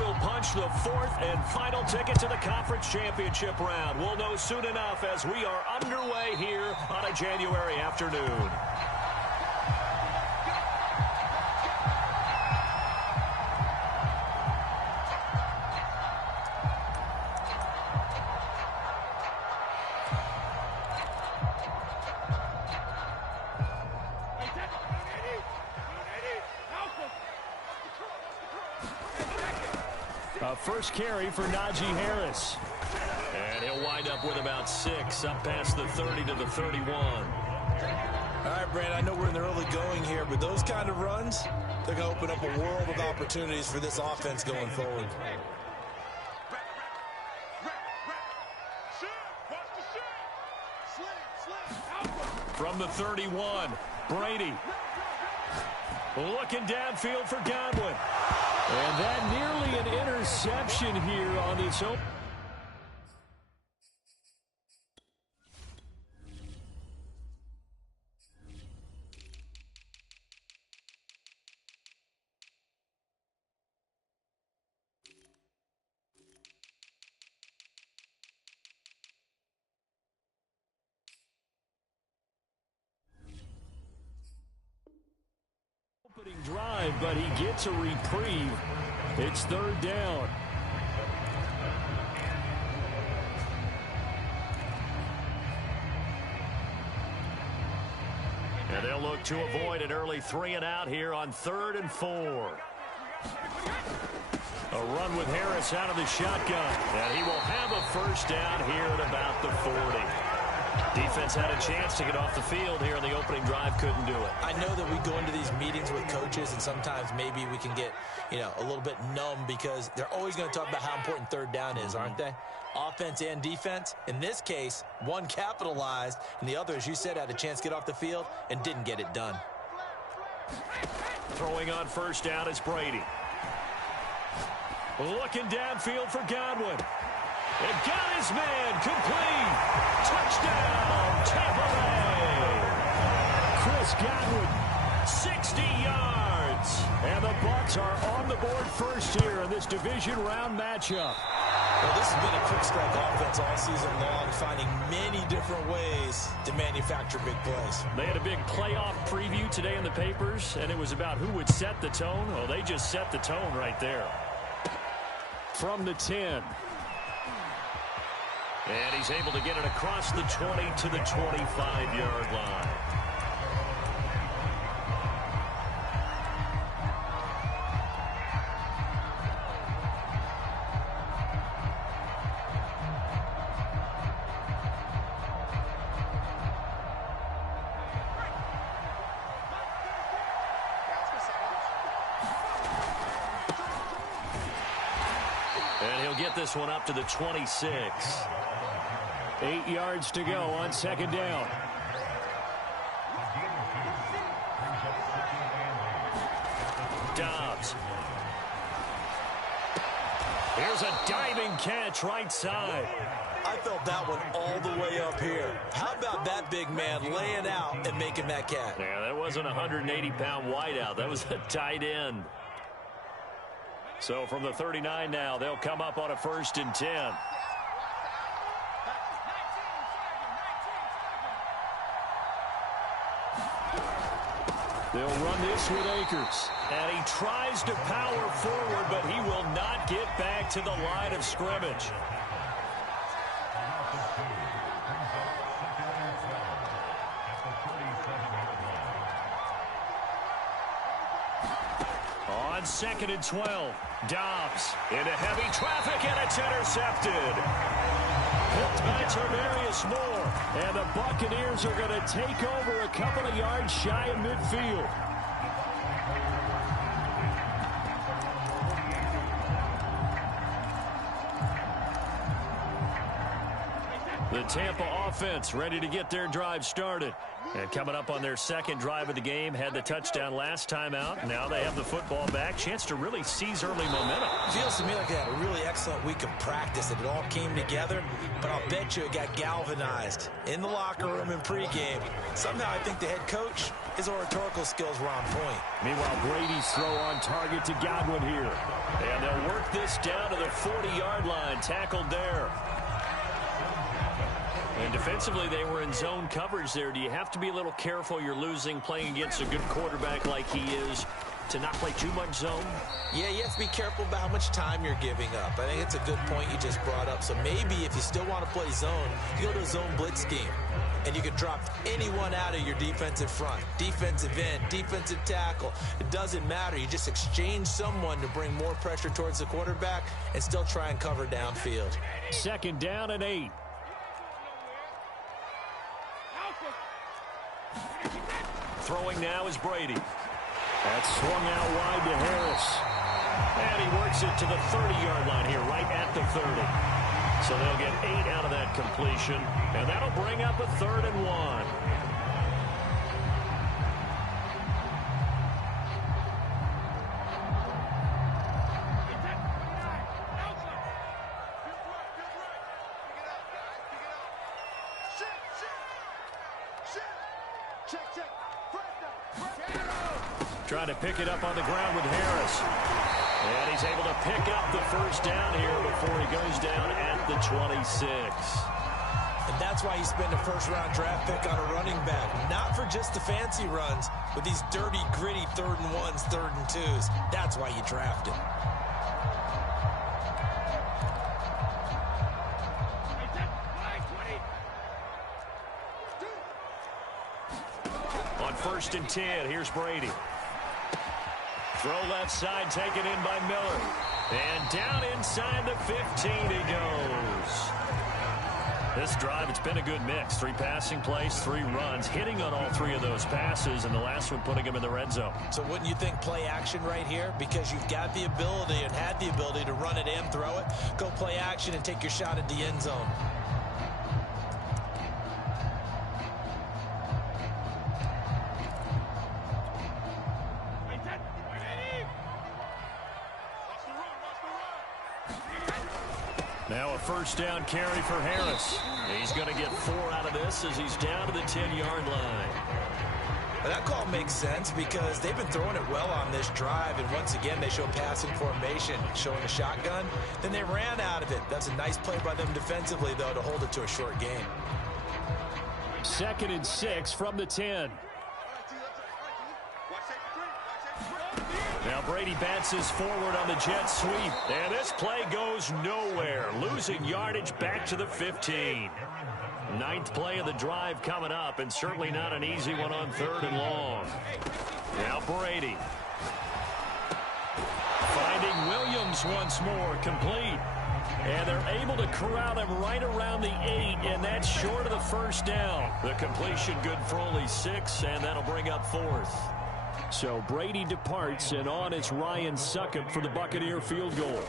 will punch the fourth and final ticket to the conference championship round. We'll know soon enough as we are underway here on a January afternoon. First carry for Najee Harris. And he'll wind up with about 6, up past the 30 to the 31. All right, Brandon, I know we're in the early going here, but those kind of runs, they're going to open up a world of opportunities for this offense going forward. From the 31, Brady. Looking downfield for Godwin. And that nearly an interception here on this open. Drive, but he gets a reprieve. It's third down. And they'll look to avoid an early 3 and out here on 3rd and 4. A run with Harris out of the shotgun. And he will have a first down here at about the 40. Defense had a chance to get off the field here in the opening drive, couldn't do it. I know that we go into these meetings with coaches, and sometimes maybe we can get, a little bit numb because they're always going to talk about how important third down is, aren't they? Offense and defense. In this case, one capitalized, and the other, as you said, had a chance to get off the field and didn't get it done. Throwing on first down is Brady. Looking downfield for Godwin. And got his man complete. Touchdown, Tampa Bay. Chris Godwin, 60 yards. And the Bucs are on the board first here in this division round matchup. Well, this has been a quick strike offense all season long, finding many different ways to manufacture big plays. They had a big playoff preview today in the papers, and it was about who would set the tone. Oh, they just set the tone right there. From the 10. And he's able to get it across the 20 to the 25-yard line. And he'll get this one up to the 26. 8 yards to go on second down. Dobbs. Here's a diving catch right side. I felt that one all the way up here. How about that big man laying out and making that catch? Yeah, that wasn't a 180-pound wideout. That was a tight end. So from the 39 now, they'll come up on a 1st and 10. They'll run this with Akers. And he tries to power forward, but he will not get back to the line of scrimmage. On 2nd and 12, Dobbs into heavy traffic, and it's intercepted. Picked by Tarvarius Moore, and the Buccaneers are going to take over a couple of yards shy of midfield. The Tampa offense ready to get their drive started. And coming up on their second drive of the game, had the touchdown last time out. Now they have the football back. Chance to really seize early momentum. Feels to me like they had a really excellent week of practice. It all came together, but I'll bet you it got galvanized in the locker room in pregame. Somehow I think the head coach, his oratorical skills were on point. Meanwhile, Brady's throw on target to Godwin here. And they'll work this down to the 40-yard line. Tackled there. And defensively, they were in zone coverage there. Do you have to be a little careful? You're losing playing against a good quarterback like he is to not play too much zone? Yeah, you have to be careful about how much time you're giving up. I think it's a good point you just brought up. So maybe if you still want to play zone, you go to a zone blitz scheme. And you can drop anyone out of your defensive front. Defensive end, defensive tackle. It doesn't matter. You just exchange someone to bring more pressure towards the quarterback and still try and cover downfield. 2nd down and 8. Throwing now is Brady. That's swung out wide to Harris. And he works it to the 30-yard line here, right at the 30. So they'll get 8 out of that completion, and that'll bring up a 3rd and 1. Trying to pick it up on the ground with Harris. And he's able to pick up the 1st down here before he goes down at the 26. And that's why you spend a 1st-round draft pick on a running back. Not for just the fancy runs, but these dirty, gritty 3rd and 1s, 3rd and 2s. That's why you draft him. On 1st and 10, here's Brady. Throw left side, taken in by Miller. And down inside the 15 he goes. This drive, it's been a good mix. 3 passing plays, 3 runs, hitting on all 3 of those passes, and the last one putting him in the red zone. So wouldn't you think play action right here? Because you've got the ability and had the ability to run it and throw it. Go play action and take your shot at the end zone. Now a 1st down carry for Harris. He's going to get 4 out of this as he's down to the 10-yard line. Well, that call makes sense because they've been throwing it well on this drive, and once again they show passing formation, showing a shotgun. Then they ran out of it. That's a nice play by them defensively, though, to hold it to a short gain. 2nd and 6 from the 10. Now Brady bounces forward on the jet sweep. And this play goes nowhere. Losing yardage back to the 15. 9th play of the drive coming up, and certainly not an easy one on 3rd and long. Now Brady. Finding Williams once more, complete. And they're able to corral him right around the 8, and that's short of the 1st down. The completion good for only 6, and that'll bring up 4th. So Brady departs, and on is Ryan Succop for the Buccaneer field goal.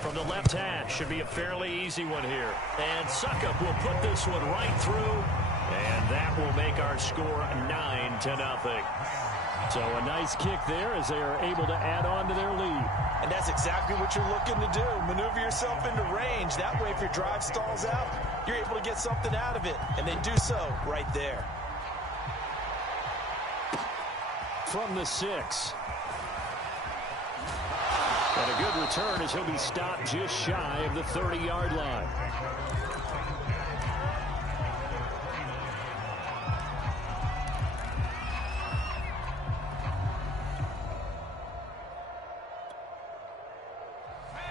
From the left hash, should be a fairly easy one here. And Succop will put this one right through, and that will make our score 9-0. So a nice kick there as they are able to add on to their lead. And that's exactly what you're looking to do. Maneuver yourself into range. That way, if your drive stalls out, you're able to get something out of it. And they do so right there. From the 6. And a good return as he'll be stopped just shy of the 30-yard line.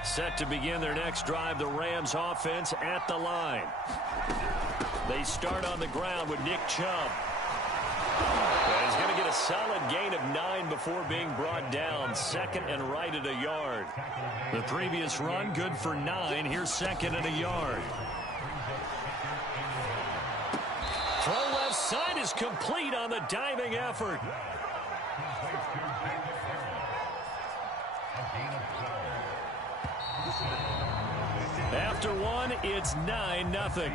Set to begin their next drive, the Rams offense at the line. They start on the ground with Nick Chubb. And he's going to get a solid gain of 9 before being brought down. 2nd and right at a yard. The previous run good for 9. Here's 2nd and a yard. Throw left side is complete on the diving effort. After 1, it's 9-0.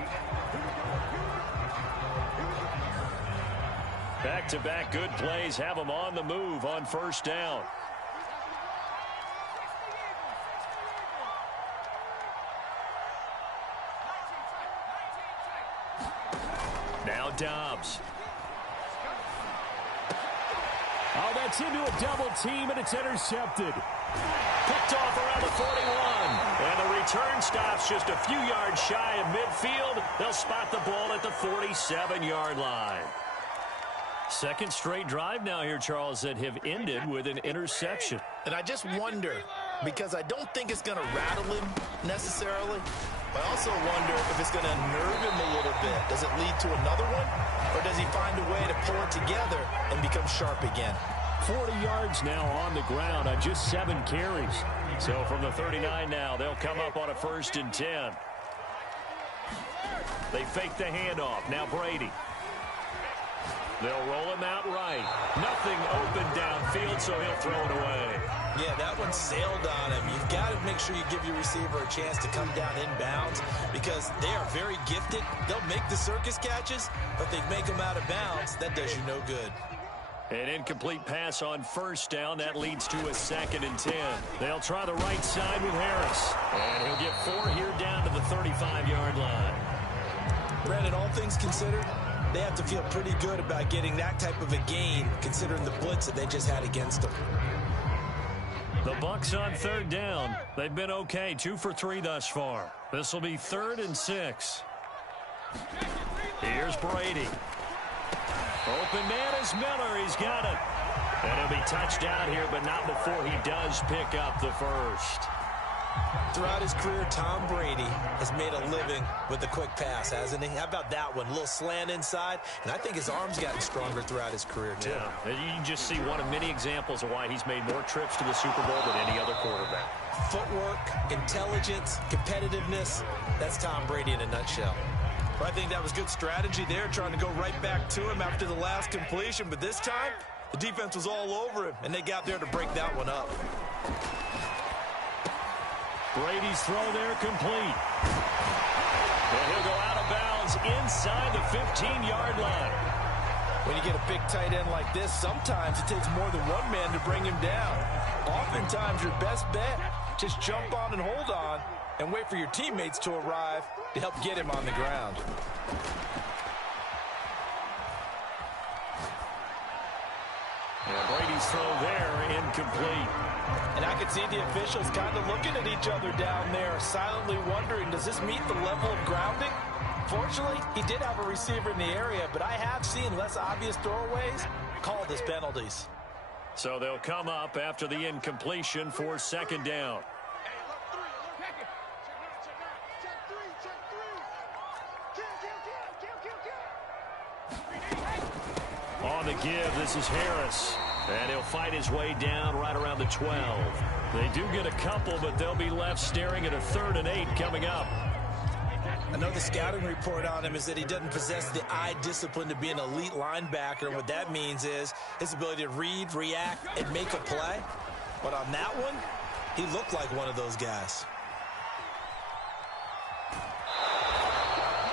Back-to-back good plays have them on the move on first down. Now Dobbs. Oh, that's into a double team, and it's intercepted. Picked off around the 41. And the return stops just a few yards shy of midfield. They'll spot the ball at the 47-yard line. Second straight drive now here, Charles, that have ended with an interception. And I just wonder, because I don't think it's going to rattle him necessarily, I also wonder if it's going to nerve him a little bit. Does it lead to another one? Or does he find a way to pull it together and become sharp again? 40 yards now on the ground on just 7 carries. So from the 39 now, they'll come up on a 1st and 10. They fake the handoff. Now Brady. They'll roll him out right. Nothing open downfield, so he'll throw it away. Yeah, that one sailed on him. You've got to make sure you give your receiver a chance to come down inbounds because they are very gifted. They'll make the circus catches, but they make them out of bounds. That does you no good. An incomplete pass on first down. That leads to a 2nd and 10. They'll try the right side with Harris. And he'll get 4 here down to the 35-yard line. Brandon, all things considered, they have to feel pretty good about getting that type of a gain considering the blitz that they just had against them. The Bucs on 3rd down. They've been okay, 2 for 3 thus far. This will be 3rd and 6. Here's Brady. Open man is Miller. He's got it. And he'll be touched out here, but not before he does pick up the first. Throughout his career, Tom Brady has made a living with the quick pass, hasn't he? How about that one? A little slant inside, and I think his arm's gotten stronger throughout his career, too. Yeah, you can just see one of many examples of why he's made more trips to the Super Bowl than any other quarterback. Footwork, intelligence, competitiveness, that's Tom Brady in a nutshell. Well, I think that was good strategy there, trying to go right back to him after the last completion, but this time, the defense was all over him, and they got there to break that one up. Brady's throw there complete. And he'll go out of bounds inside the 15-yard line. When you get a big tight end like this, sometimes it takes more than one man to bring him down. Oftentimes, your best bet, just jump on and hold on and wait for your teammates to arrive to help get him on the ground. And Brady's throw there incomplete. And I could see the officials kind of looking at each other down there, silently wondering, does this meet the level of grounding? Fortunately, he did have a receiver in the area, but I have seen less obvious throwaways called as penalties. So they'll come up after the incompletion for 2nd down. On the give, this is Harris. And he'll fight his way down right around the 12. They do get a couple, but they'll be left staring at a 3rd and 8 coming up. I know the scouting report on him is that he doesn't possess the eye discipline to be an elite linebacker. And what that means is his ability to read, react, and make a play. But on that one, he looked like one of those guys.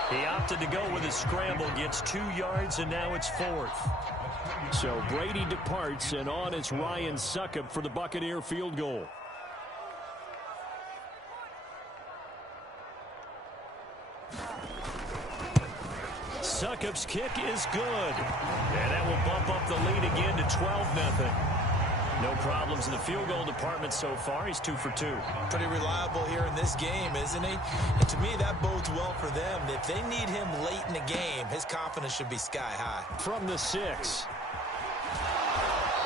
He opted to go with a scramble, gets 2 yards, and now it's 4th. So Brady departs, and on is Ryan Succop for the Buccaneer field goal. Succop's kick is good. And that will bump up the lead again to 12-0. No problems in the field goal department so far. He's 2 for 2. Pretty reliable here in this game, isn't he? And to me, that bodes well for them. If they need him late in the game, his confidence should be sky high. From the 6.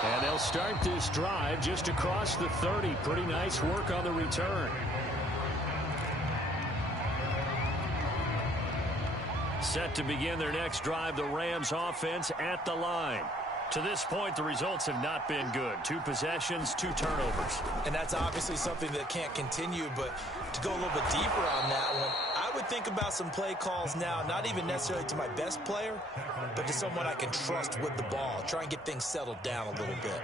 And they'll start this drive just across the 30. Pretty nice work on the return. Set to begin their next drive, the Rams offense at the line. To this point, the results have not been good. 2 possessions, 2 turnovers. And that's obviously something that can't continue, but to go a little bit deeper on that one, I would think about some play calls now, not even necessarily to my best player, but to someone I can trust with the ball. Try and get things settled down a little bit.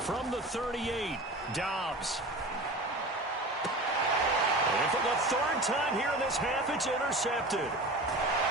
From the 38, Dobbs. And for the third time here in this half, it's intercepted.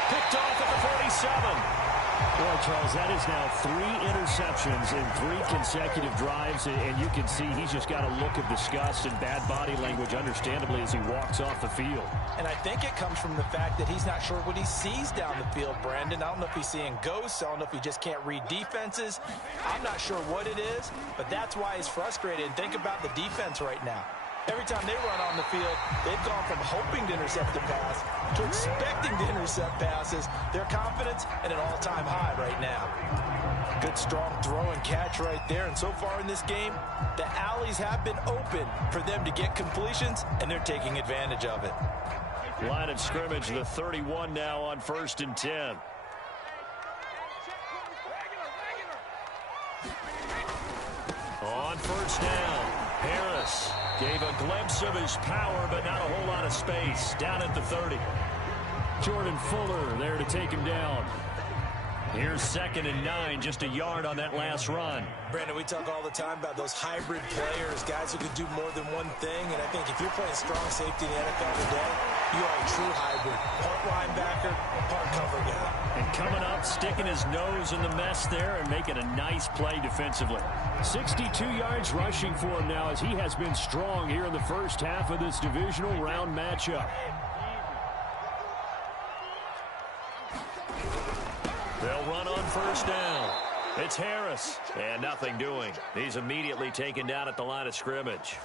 Picked off at the 47. Boy, Charles, that is now 3 interceptions in 3 consecutive drives, and you can see he's just got a look of disgust and bad body language, understandably, as he walks off the field. And I think it comes from the fact that he's not sure what he sees down the field, Brandon. I don't know if he's seeing ghosts. I don't know if he just can't read defenses. I'm not sure what it is, but that's why he's frustrated. And think about the defense right now. Every time they run on the field, they've gone from hoping to intercept the pass to expecting to intercept passes. Their confidence at an all-time high right now. Good, strong throw and catch right there. And so far in this game, the alleys have been open for them to get completions, and they're taking advantage of it. Line of scrimmage, the 31 now on 1st and 10. On 1st down, Harris gave a glimpse of his power, but not a whole lot of space. Down at the 30. Jordan Fuller there to take him down. Here's 2nd and 9, just a yard on that last run. Brandon, we talk all the time about those hybrid players, guys who can do more than one thing. And I think if you're playing strong safety in the NFL today, you are a true hybrid. Part linebacker, part cover guy. And coming up, sticking his nose in the mess there and making a nice play defensively. 62 yards rushing for him now as he has been strong here in the first half of this divisional round matchup. They'll run on 1st down. It's Harris. And nothing doing. He's immediately taken down at the line of scrimmage.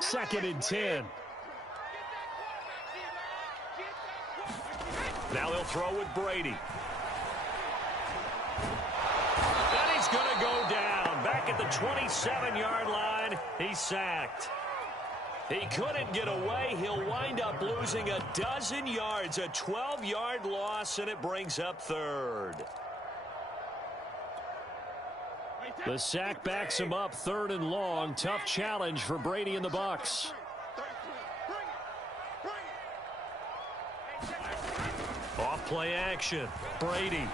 Second and 10. Now they'll throw with Brady. And he's going to go down. Back at the 27-yard line. He's sacked. He couldn't get away. He'll wind up losing a dozen yards. A 12-yard loss, and it brings up 3rd. The sack backs him up 3rd and long. Tough challenge for Brady and the Bucs. Off play action. Brady.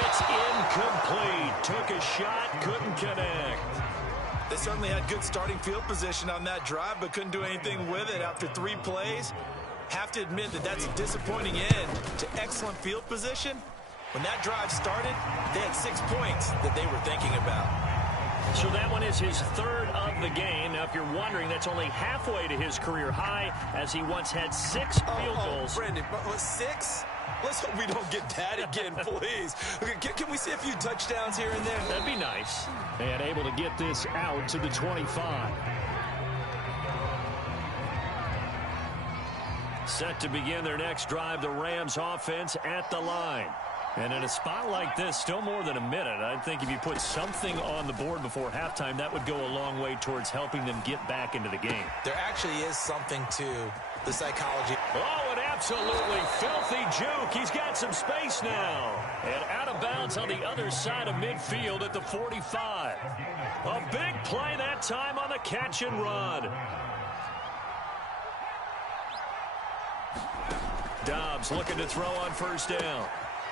It's incomplete. Took a shot, couldn't connect. They certainly had good starting field position on that drive, but couldn't do anything with it after 3 plays. Have to admit that that's a disappointing end to excellent field position. When that drive started, they had 6 points that they were thinking about. So that one is his 3rd of the game. Now, if you're wondering, that's only halfway to his career high, as he once had 6 field goals. Brandon, but 6? Let's hope we don't get that again, please. Can we see a few touchdowns here and there? That'd be nice. And able to get this out to the 25. Set to begin their next drive, the Rams offense at the line. And in a spot like this, still more than a minute, I think if you put something on the board before halftime, that would go a long way towards helping them get back into the game. There actually is something to the psychology. Oh, an absolutely filthy juke. He's got some space now. And out of bounds on the other side of midfield at the 45. A big play that time on the catch and run. Dobbs looking to throw on 1st down.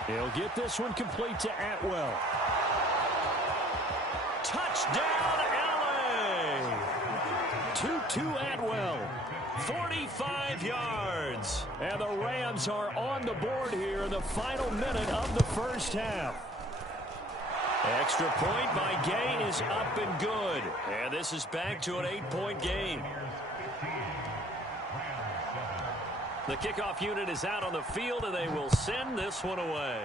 He'll get this one complete to Atwell. Touchdown, LA! 2-2 Atwell. 45 yards. And the Rams are on the board here in the final minute of the first half. Extra point by Gay is up and good. And this is back to an 8-point game. The kickoff unit is out on the field, and they will send this one away.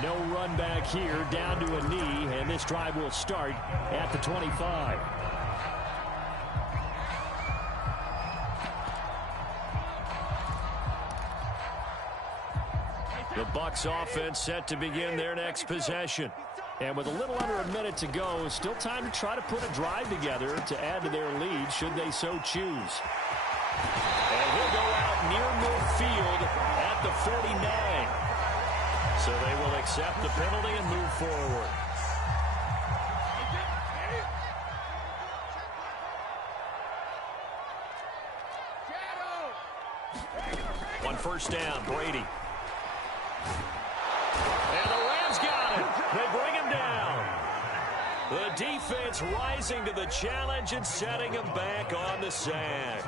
No run back here, down to a knee, and this drive will start at the 25. The Bucs offense set to begin their next possession. And with a little under a minute to go, still time to try to put a drive together to add to their lead should they so choose. And he'll go out near midfield at the 49. So they will accept the penalty and move forward. on first down. Brady. And the Rams got him. They bring him down. The defense rising to the challenge and setting him back on the sack.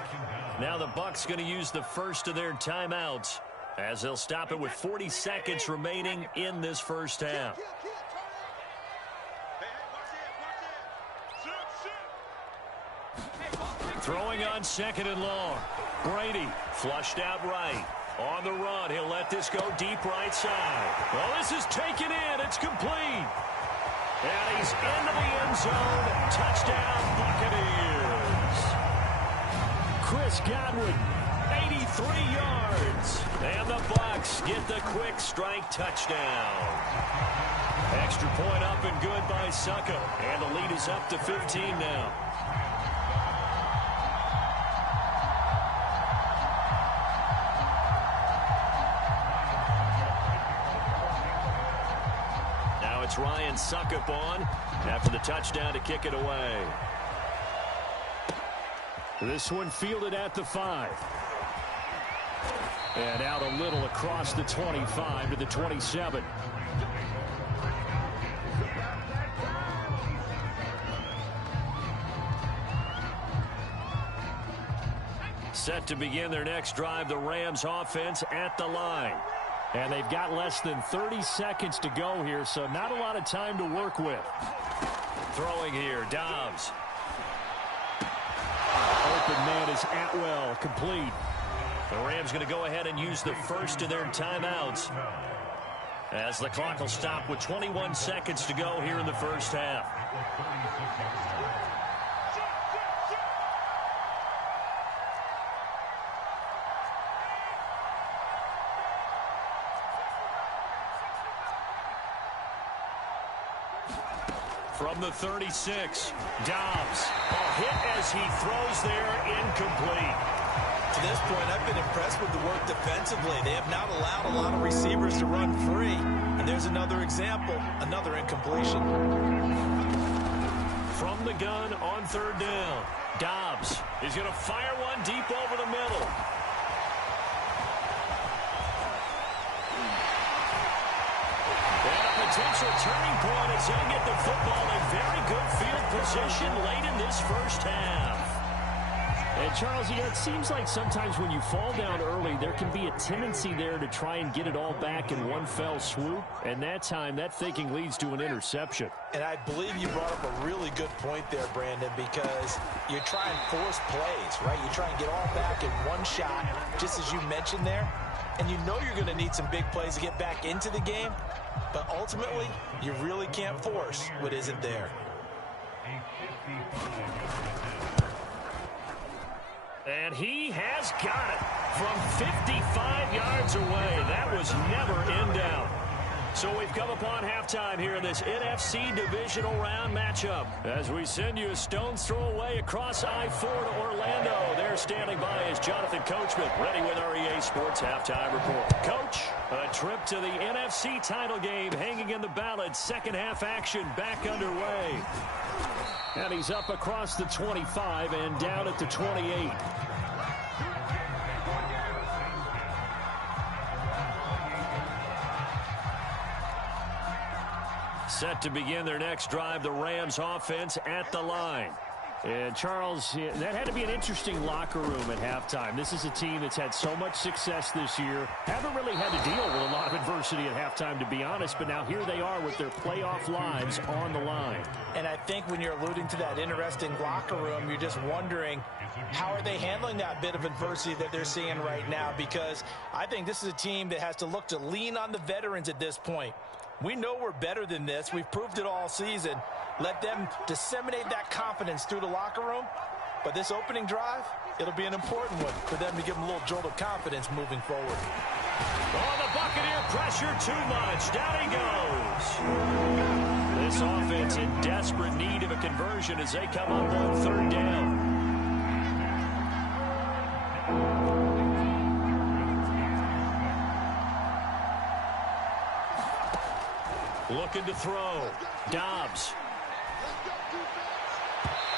Now the Bucs going to use the first of their timeouts as they'll stop it with 40 seconds remaining in this first half. Throwing on second and long. Brady flushed out right. On the run, he'll let this go deep right side. Well, this is taken in. It's complete. And he's into the end zone. Touchdown, Buccaneers. Chris Godwin, 83 yards. And the Bucs get the quick strike touchdown. Extra point up and good by Succa. And the lead is up to 15 now. It's Ryan Suckup on after the touchdown to kick it away. This one fielded at the 5. And out a little across the 25 to the 27. Set to begin their next drive, the Rams offense at the line. And they've got less than 30 seconds to go here, so not a lot of time to work with. Throwing here, Dobbs. Open man is Atwell, complete. The Rams going to go ahead and use the first of their timeouts as the clock will stop with 21 seconds to go here in the first half. From the 36, Dobbs. A hit as he throws there, incomplete. To this point, I've been impressed with the work defensively. They have not allowed a lot of receivers to run free. And there's another example, another incompletion. From the gun on third down, Dobbs is going to fire one deep over the middle. Potential turning point as they get the football in very good field position late in this first half. And Charles, it seems like sometimes when you fall down early, there can be a tendency there to try and get it all back in one fell swoop. And that time, that thinking leads to an interception. And I believe you brought up a really good point there, Brandon, because you try and force plays, right? You try and get all back in one shot, just as you mentioned there. And you know you're going to need some big plays to get back into the game. But ultimately, you really can't force what isn't there. And he has got it from 55 yards away. That was never in doubt. So we've come upon halftime here in this NFC divisional round matchup. As we send you a stone's throw away across I-4 to Orlando. There standing by is Jonathan Coachman, ready with our EA Sports Halftime Report. Coach, a trip to the NFC title game hanging in the balance. Second half action back underway. And he's up across the 25 and down at the 28. Set to begin their next drive, the Rams offense at the line. And, Charles, that had to be an interesting locker room at halftime. This is a team that's had so much success this year. Haven't really had to deal with a lot of adversity at halftime, to be honest. But now here they are with their playoff lives on the line. And I think when you're alluding to that interesting locker room, you're just wondering, how are they handling that bit of adversity that they're seeing right now? Because I think this is a team that has to look to lean on the veterans at this point. We know we're better than this. We've proved it all season. Let them disseminate that confidence through the locker room. But this opening drive, it'll be an important one for them to give them a little jolt of confidence moving forward. Oh, the Buccaneer pressure too much. Down he goes. This offense in desperate need of a conversion as they come up on third down. Looking to throw. Dobbs.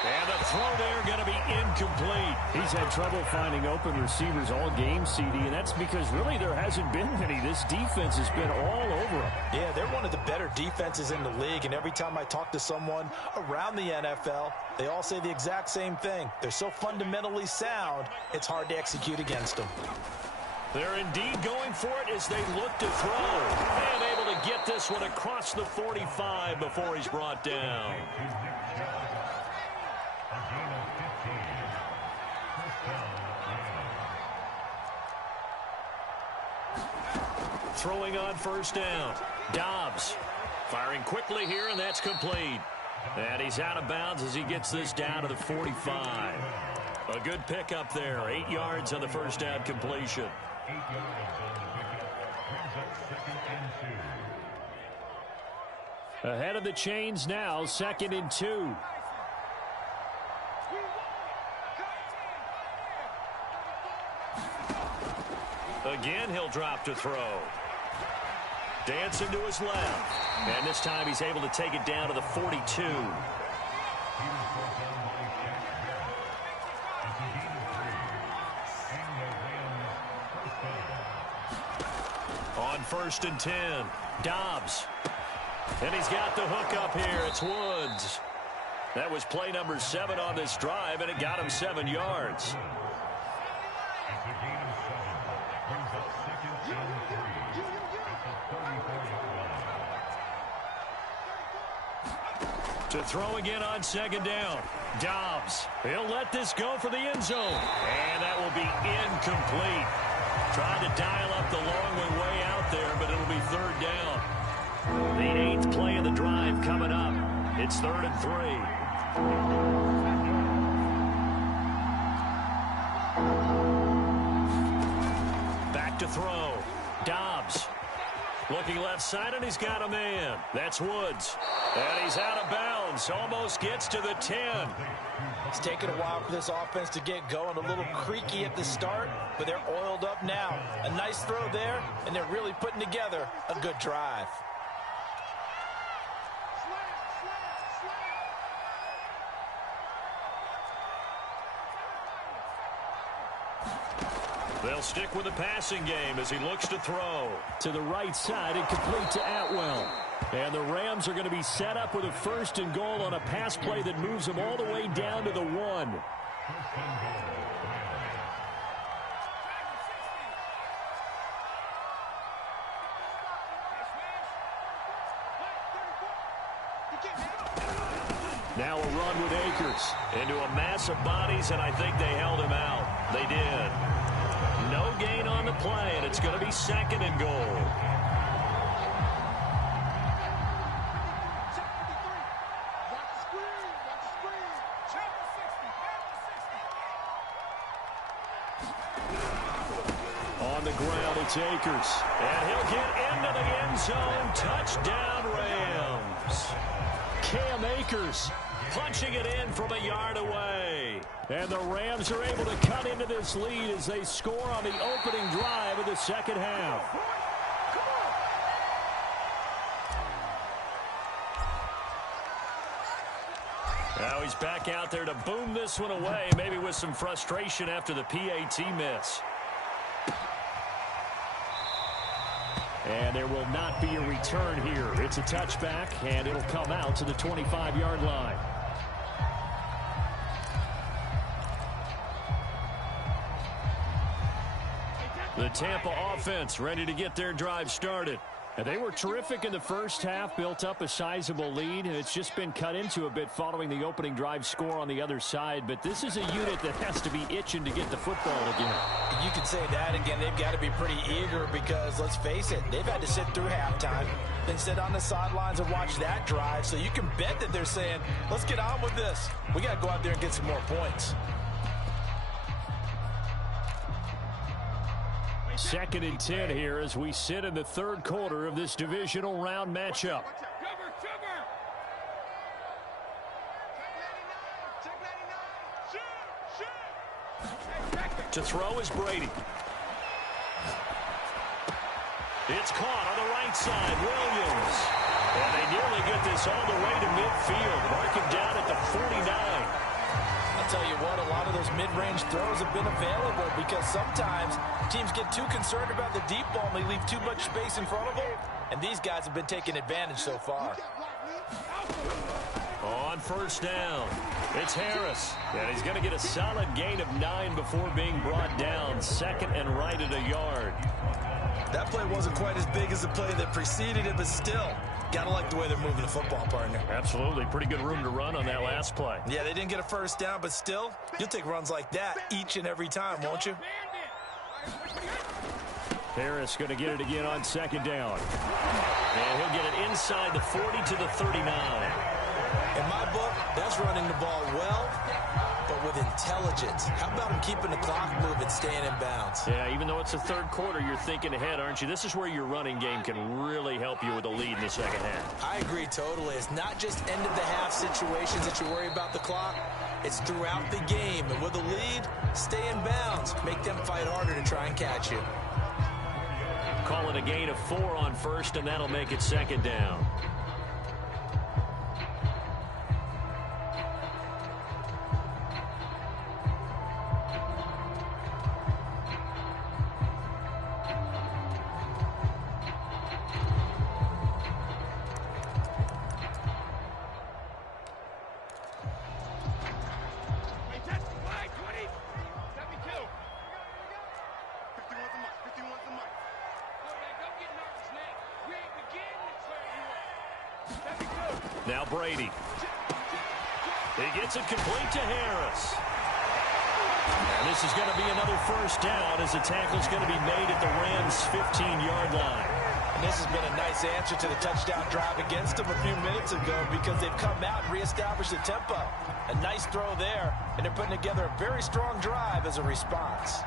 And the throw there going to be incomplete. He's had trouble finding open receivers all game, CD, and that's because really there hasn't been many. This defense has been all over them. Yeah, they're one of the better defenses in the league, and every time I talk to someone around the NFL, they all say the exact same thing. They're so fundamentally sound, it's hard to execute against them. They're indeed going for it as they look to throw. And able to get this one across the 45 before he's brought down. Throwing on first down. Dobbs firing quickly here, and that's complete. And he's out of bounds as he gets this down to the 45. A good pickup there. 8 yards on the first down completion. Ahead of the chains now, 2nd and 2. Again, he'll drop to throw. Dancing to his left. And this time he's able to take it down to the 42. On 1st and 10, Dobbs. And he's got the hook up here. It's Woods. That was play number 7 on this drive, and it got him 7 yards. To throw again on 2nd down. Dobbs. He'll let this go for the end zone. And that will be incomplete. Trying to dial up the long way out there, but it'll be 3rd down. The 8th play of the drive coming up. It's 3rd and 3. Back to throw. Dobbs. Looking left side, and he's got a man. That's Woods. And he's out of bounds. Almost gets to the 10. It's taken a while for this offense to get going. A little creaky at the start, but they're oiled up now. A nice throw there, and they're really putting together a good drive. They'll stick with the passing game as he looks to throw. To the right side and complete to Atwell. And the Rams are going to be set up with a 1st and goal on a pass play that moves them all the way down to the 1. Now a run with Akers into a mass of bodies, and I think they held him out. They did. No gain on the play, and it's going to be 2nd and goal. On the ground, it's Akers. And he'll get into the end zone. Touchdown, Rams. Cam Akers punching it in from a yard away. And the Rams are able to cut into this lead as they score on the opening drive of the 2nd half. Now he's back out there to boom this one away, maybe with some frustration after the PAT miss. And there will not be a return here. It's a touchback, and it'll come out to the 25-yard line. The Tampa offense ready to get their drive started. And they were terrific in the first half, built up a sizable lead, and it's just been cut into a bit following the opening drive score on the other side. But this is a unit that has to be itching to get the football again. You could say that again. They've got to be pretty eager because, let's face it, they've had to sit through halftime, then sit on the sidelines and watch that drive. So you can bet that they're saying, let's get on with this. We got to go out there and get some more points. 2nd and 10 here as we sit in the 3rd quarter of this divisional round matchup. To throw is Brady. It's caught on the right side, Williams. And they nearly get this all the way to midfield. Mark him down at the 49. I'll tell you what, a lot of those mid-range throws have been available because sometimes teams get too concerned about the deep ball and they leave too much space in front of them, and these guys have been taking advantage so far. On first down, it's Harris, and he's going to get a solid gain of 9 before being brought down. Second and right at a yard. That play wasn't quite as big as the play that preceded it, but still, gotta like the way they're moving the football, partner. Absolutely. Pretty good room to run on that last play. Yeah, they didn't get a first down, but still, you'll take runs like that each and every time, won't you? Harris going to get it again on second down. And he'll get it inside the 40 to the 39. In my book, that's running the ball well, but with intelligence. How about him keeping the clock moving, staying in bounds? Yeah, even though it's the third quarter, you're thinking ahead, aren't you? This is where your running game can really help you with a lead in the second half. I agree totally. It's not just end-of-the-half situations that you worry about the clock. It's throughout the game. And with a lead, stay in bounds. Make them fight harder to try and catch you. Call it a gain of 4 on first, and that'll make it second down. Now Brady. He gets it complete to Harris. And this is going to be another first down as the tackle's going to be made at the Rams' 15-yard line. And this has been a nice answer to the touchdown drive against them a few minutes ago because they've come out and reestablished the tempo. A nice throw there, and they're putting together a very strong drive as a response.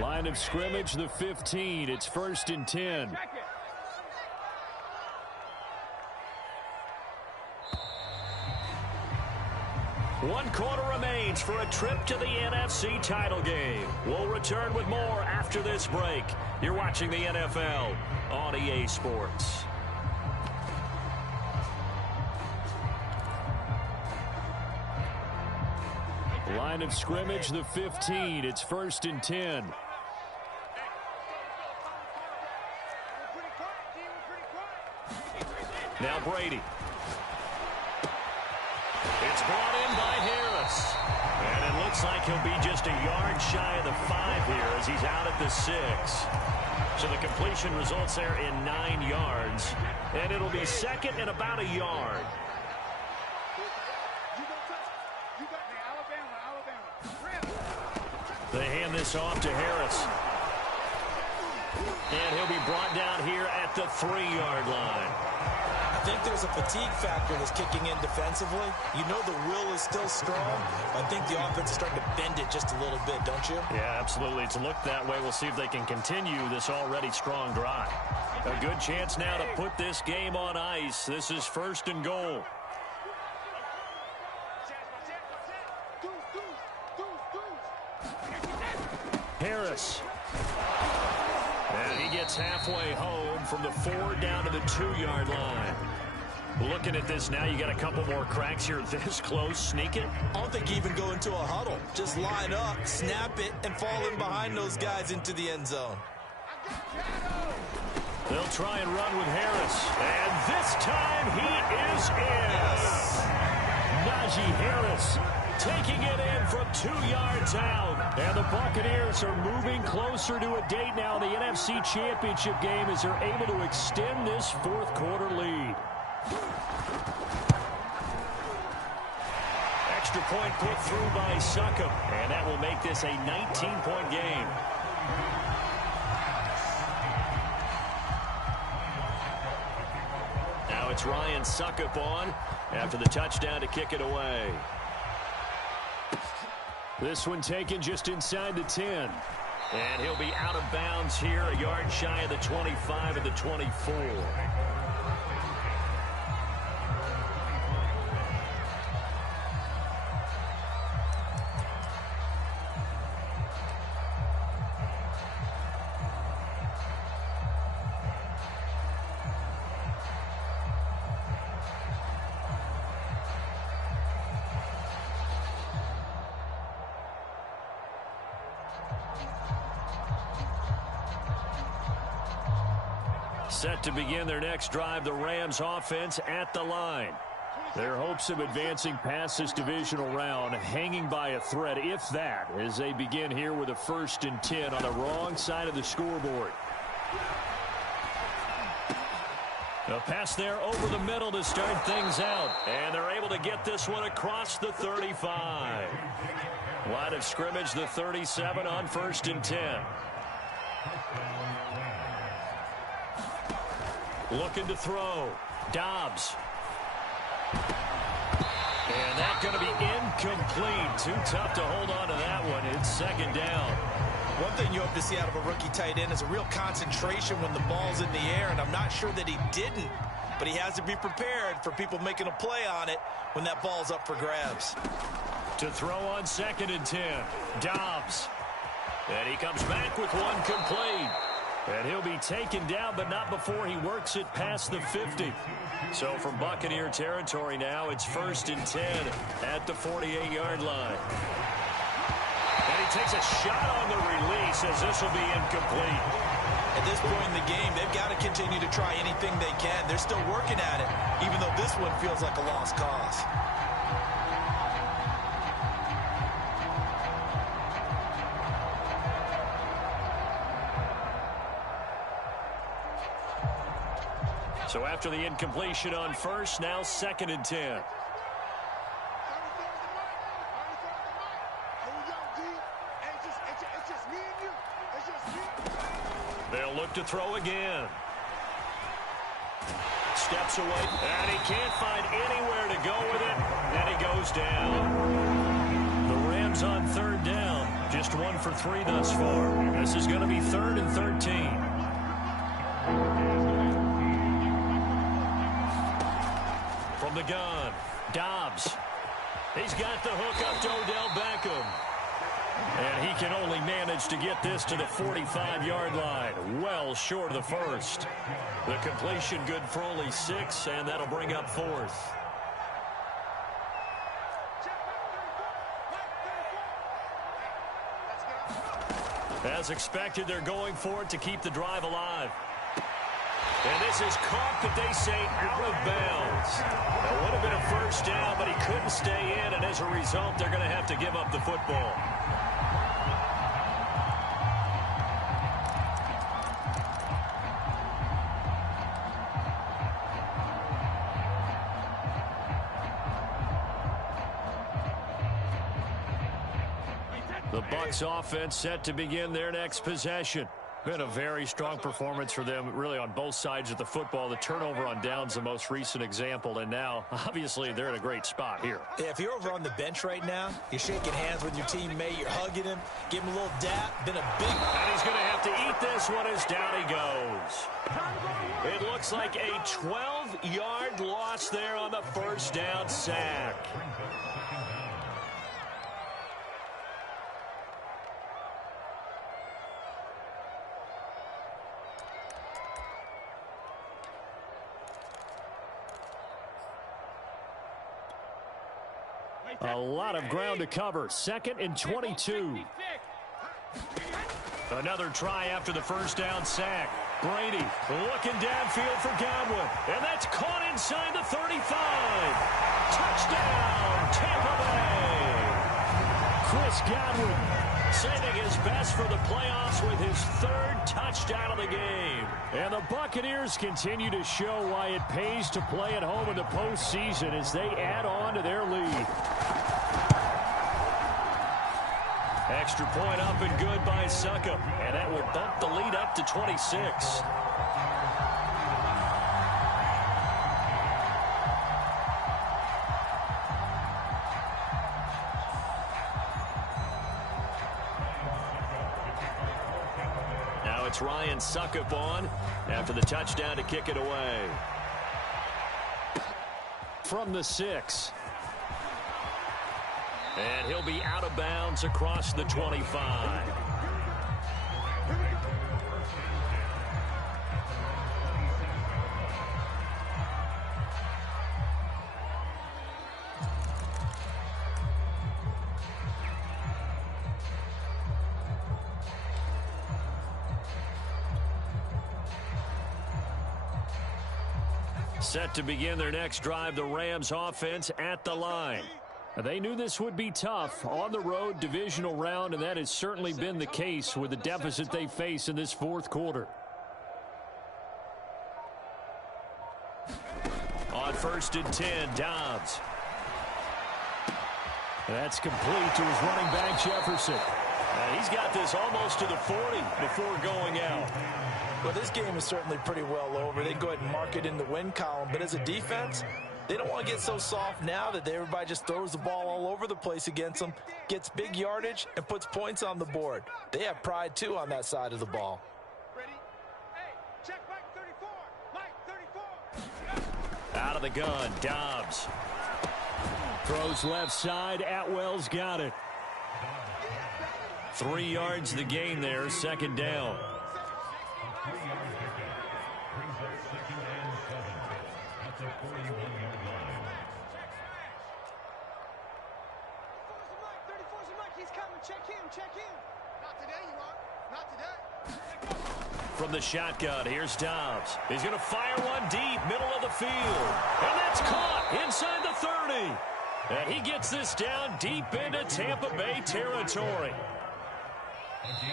Line of scrimmage, the 15. It's first and 10. One quarter remains for a trip to the NFC title game. We'll return with more after this break. You're watching the NFL on EA Sports. Line of scrimmage, the 15. It's first and 10. Now Brady. It's brought in by Harris. And it looks like he'll be just a yard shy of the 5 here as he's out at the 6. So the completion results there in 9 yards. And it'll be second and about a yard. They hand this off to Harris. And he'll be brought down here at the 3-yard line. I think there's a fatigue factor that's kicking in defensively. You know the will is still strong. I think the offense is starting to bend it just a little bit, don't you? Yeah, absolutely. It's looked that way. We'll see if they can continue this already strong drive. A good chance now to put this game on ice. This is first and goal. Harris. And he gets halfway home from the 4 down to the 2-yard line. Looking at this now, you got a couple more cracks here this close. Sneak it. I don't think you even go into a huddle. Just line up, snap it, and fall in behind those guys into the end zone. They'll try and run with Harris. And this time he is in. Najee Harris taking it in from 2 yards out. And the Buccaneers are moving closer to a date now in the NFC Championship game as they're able to extend this fourth quarter lead. Extra point put through by Succop. And that will make this a 19-point game. Now it's Ryan Succop on after the touchdown to kick it away. This one taken just inside the 10. And he'll be out of bounds here, a yard shy of the 25 of the 24. set to begin their next drive, the Rams offense at the line. Their hopes of advancing past this divisional round hanging by a thread, if that, as they begin here with a 1st and 10 on the wrong side of the scoreboard. A pass there over the middle to start things out. And they're able to get this one across the 35. Line of scrimmage, the 37 on 1st and 10. Looking to throw. Dobbs. And that's going to be incomplete. Too tough to hold on to that one. It's 2nd down. One thing you hope to see out of a rookie tight end is a real concentration when the ball's in the air, and I'm not sure that he didn't, but he has to be prepared for people making a play on it when that ball's up for grabs. To throw on 2nd and 10, Dobbs. And he comes back with one complete. And he'll be taken down, but not before he works it past the 50. So from Buccaneer territory now, it's 1st and 10 at the 48-yard line. And he takes a shot on the release as this will be incomplete. At this point in the game, they've got to continue to try anything they can. They're still working at it, even though this one feels like a lost cause. So after the incompletion on 1st, now 2nd and 10. They'll look to throw again. Steps away, and he can't find anywhere to go with it, and he goes down. The Rams on 3rd down, just 1 for 3 thus far. This is going to be 3rd and 13. From the gun, Dobbs. He's got the hook up to Odell Beckham. And he can only manage to get this to the 45-yard line, well short of the 1st. The completion good for only 6, and that'll bring up 4th. As expected, they're going for it to keep the drive alive. And this is caught, but they say out of bounds. That would have been a 1st down, but he couldn't stay in, and as a result, they're going to have to give up the football. The Bucs offense set to begin their next possession. Been a very strong performance for them, really, on both sides of the football. The turnover on downs, the most recent example, and now, obviously, they're in a great spot here. Yeah, if you're over on the bench right now, you're shaking hands with your teammate, you're hugging him, give him a little dap, been a big... And he's going to have to eat this one as down he goes. It looks like a 12-yard loss there on the 1st down sack. A lot of ground to cover. 2nd and 22. Another try after the 1st down sack. Brady looking downfield for Godwin. And that's caught inside the 35. Touchdown, Tampa Bay. Chris Godwin saving his best for the playoffs with his 3rd touchdown of the game. And the Buccaneers continue to show why it pays to play at home in the postseason as they add on to their lead. Extra point up and good by Succop, and that will bump the lead up to 26. Now it's Ryan Succop on after the touchdown to kick it away. From the 6. And he'll be out of bounds across the 25. Set to begin their next drive, the Rams offense at the line. They knew this would be tough on the road, divisional round, and that has certainly been the case with the deficit they face in this fourth quarter. On 1st and 10, Dobbs. That's complete to his running back, Jefferson. He's got this almost to the 40 before going out. Well, this game is certainly pretty well over. They go ahead and mark it in the win column, but as a defense, they don't want to get so soft now that everybody just throws the ball all over the place against them, gets big yardage, and puts points on the board. They have pride, too, on that side of the ball. Ready? Hey, check Mike 34. Mike 34. Out of the gun, Dobbs. Throws left side. Atwell's got it. 3 yards the gain there, 2nd down. From the shotgun, here's Dobbs. He's going to fire one deep, middle of the field. And that's caught inside the 30. And he gets this down deep into Tampa Bay territory.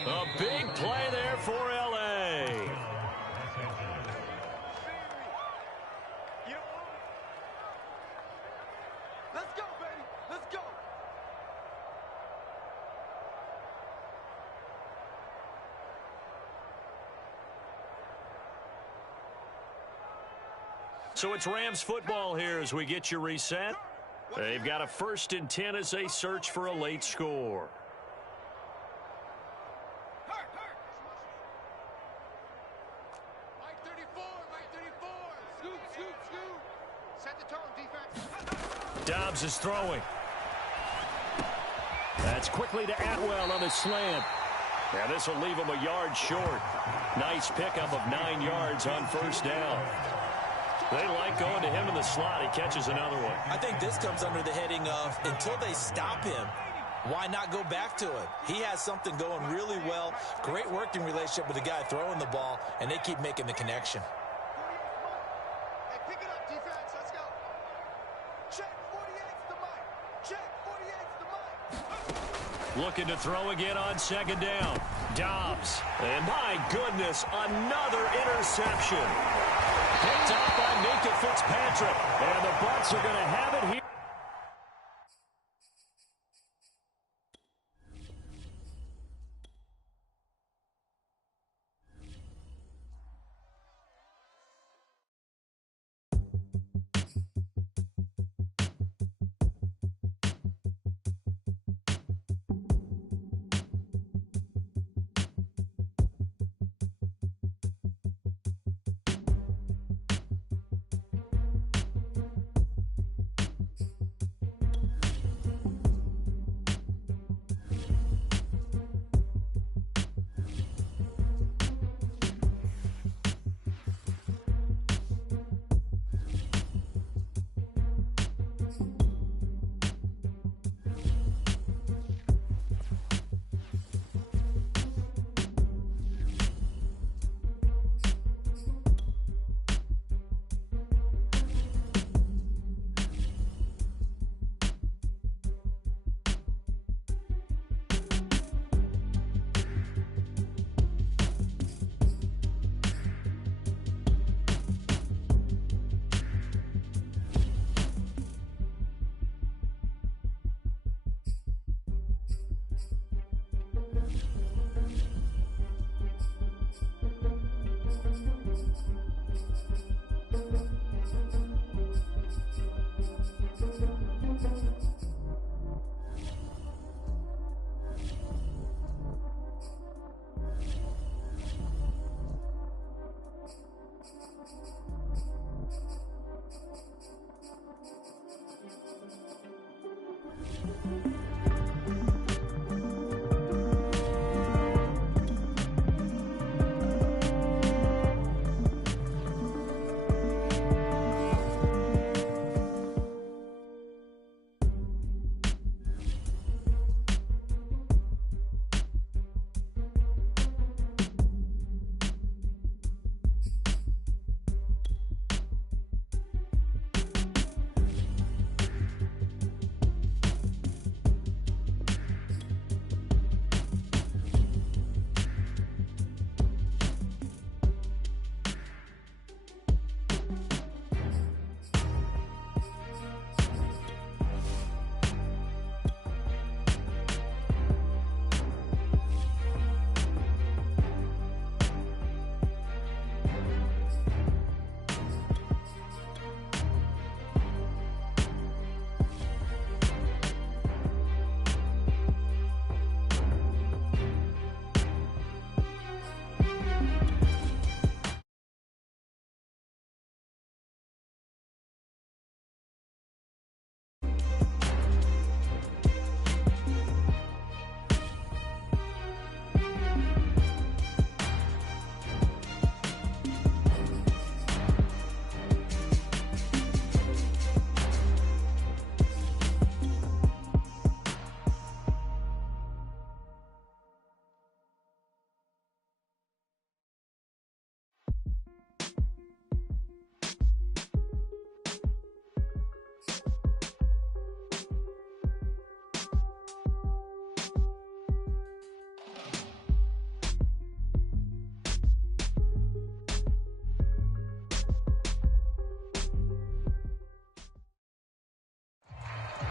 A big play there for L.A. Let's go, baby. Let's go. So it's Rams football here as we get you reset. They've got a 1st and 10 as they search for a late score. Mike 34, Mike 34. Scoot, scoot, scoot. Set the tone, defense. Dobbs is throwing. That's quickly to Atwell on a slant. Now this will leave him a yard short. Nice pickup of 9 yards on 1st down. They like going to him in the slot. He catches another one. I think this comes under the heading of until they stop him, why not go back to it? He has something going really well. Great working relationship with the guy throwing the ball, and they keep making the connection. Hey, pick it up, defense. Let's go. Check 48's the mic. Check 48's the mic. Looking to throw again on 2nd down. Dobbs. And my goodness, another interception. Picked up by Minka Fitzpatrick. And the Bucs are going to have it here.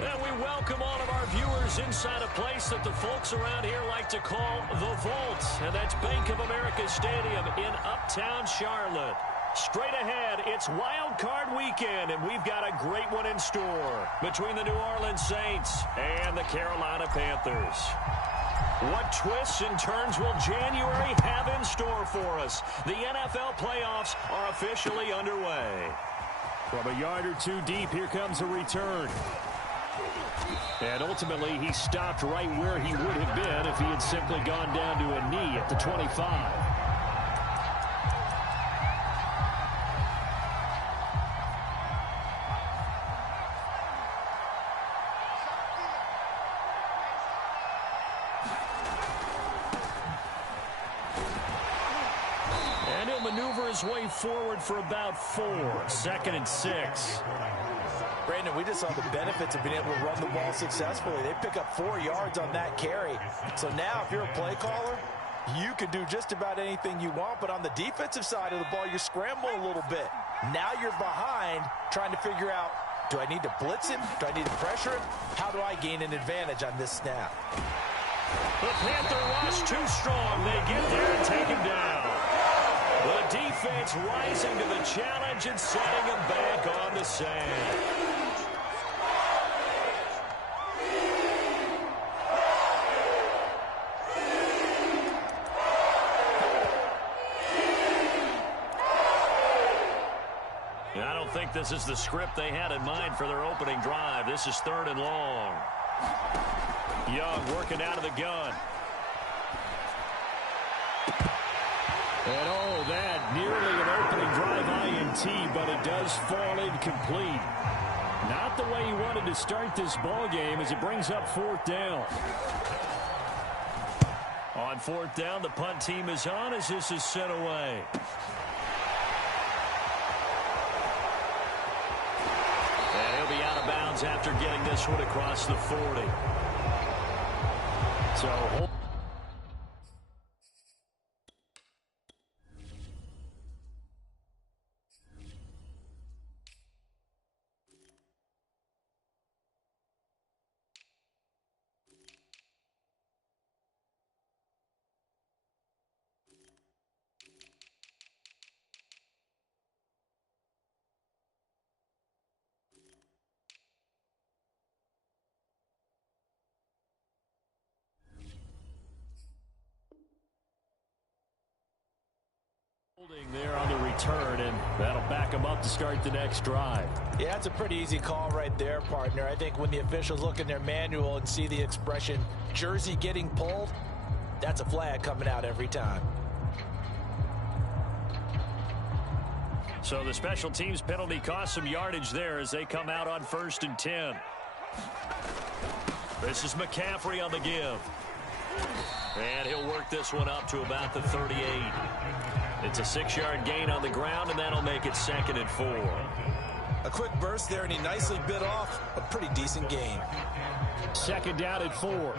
And we welcome all of our viewers inside a place that the folks around here like to call the Vault. And that's Bank of America Stadium in Uptown Charlotte. Straight ahead, it's Wild Card Weekend, and we've got a great one in store between the New Orleans Saints and the Carolina Panthers. What twists and turns will January have in store for us? The NFL playoffs are officially underway. From a yard or two deep, here comes a return. And ultimately, he stopped right where he would have been if he had simply gone down to a knee at the 25. And he'll maneuver his way forward for about 4. 2nd and 6. Brandon, we just saw the benefits of being able to run the ball successfully. They pick up 4 yards on that carry. So now if you're a play caller, you can do just about anything you want. But on the defensive side of the ball, you're scrambling a little bit. Now you're behind trying to figure out, do I need to blitz him? Do I need to pressure him? How do I gain an advantage on this snap? The Panther rush too strong. They get there and take him down. The defense rising to the challenge and setting him back on the sand. I don't think this is the script they had in mind for their opening drive. This is 3rd and long. Young working out of the gun. And oh, that nearly an opening drive INT, but it does fall incomplete. Not the way he wanted to start this ball game as it brings up 4th down. On 4th down, the punt team is on as this is sent away. And he'll be out of bounds after getting this one across the 40. So there on the return, and that'll back them up to start the next drive. Yeah, it's a pretty easy call right there, partner. I think when the officials look in their manual and see the expression jersey getting pulled, that's a flag coming out every time. So the special teams penalty cost some yardage there as they come out on 1st and 10. This is McCaffrey on the give. And he'll work this one up to about the 38. It's a 6-yard gain on the ground, and that'll make it 2nd and 4. A quick burst there, and he nicely bit off a pretty decent gain. 2nd down and 4.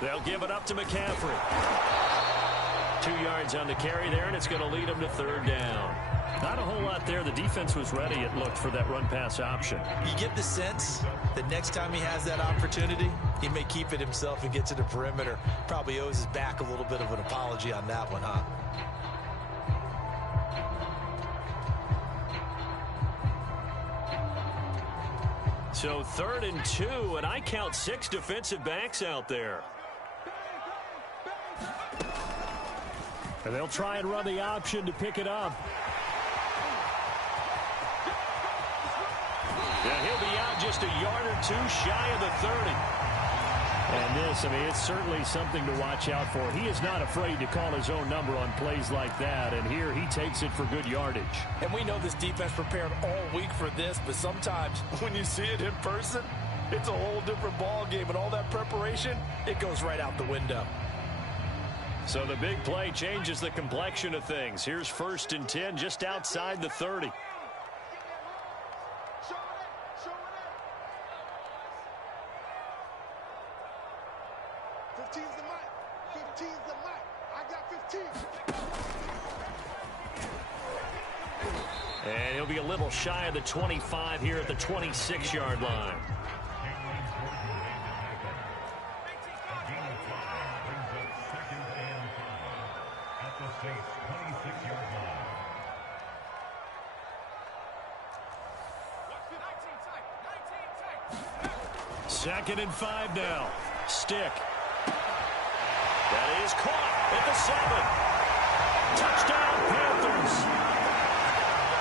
They'll give it up to McCaffrey. 2 yards on the carry there, and it's going to lead him to 3rd down. Not a whole lot there. The defense was ready, it looked, for that run-pass option. You get the sense that next time he has that opportunity, he may keep it himself and get to the perimeter. Probably owes his back a little bit of an apology on that one, huh? So 3rd and 2, and I count 6 defensive backs out there. And they'll try and run the option to pick it up. Yeah, he'll be out just a yard or 2 shy of the 30. And this, I mean, it's certainly something to watch out for. He is not afraid to call his own number on plays like that, and here he takes it for good yardage. And we know this defense prepared all week for this, but sometimes when you see it in person, it's a whole different ball game, and all that preparation, it goes right out the window. So the big play changes the complexion of things. Here's 1st and 10 just outside the 30. And he'll be a little shy of the 25 here at the 26-yard line. Second and 5 now. Stick. That is caught at the 7. Touchdown, Panthers.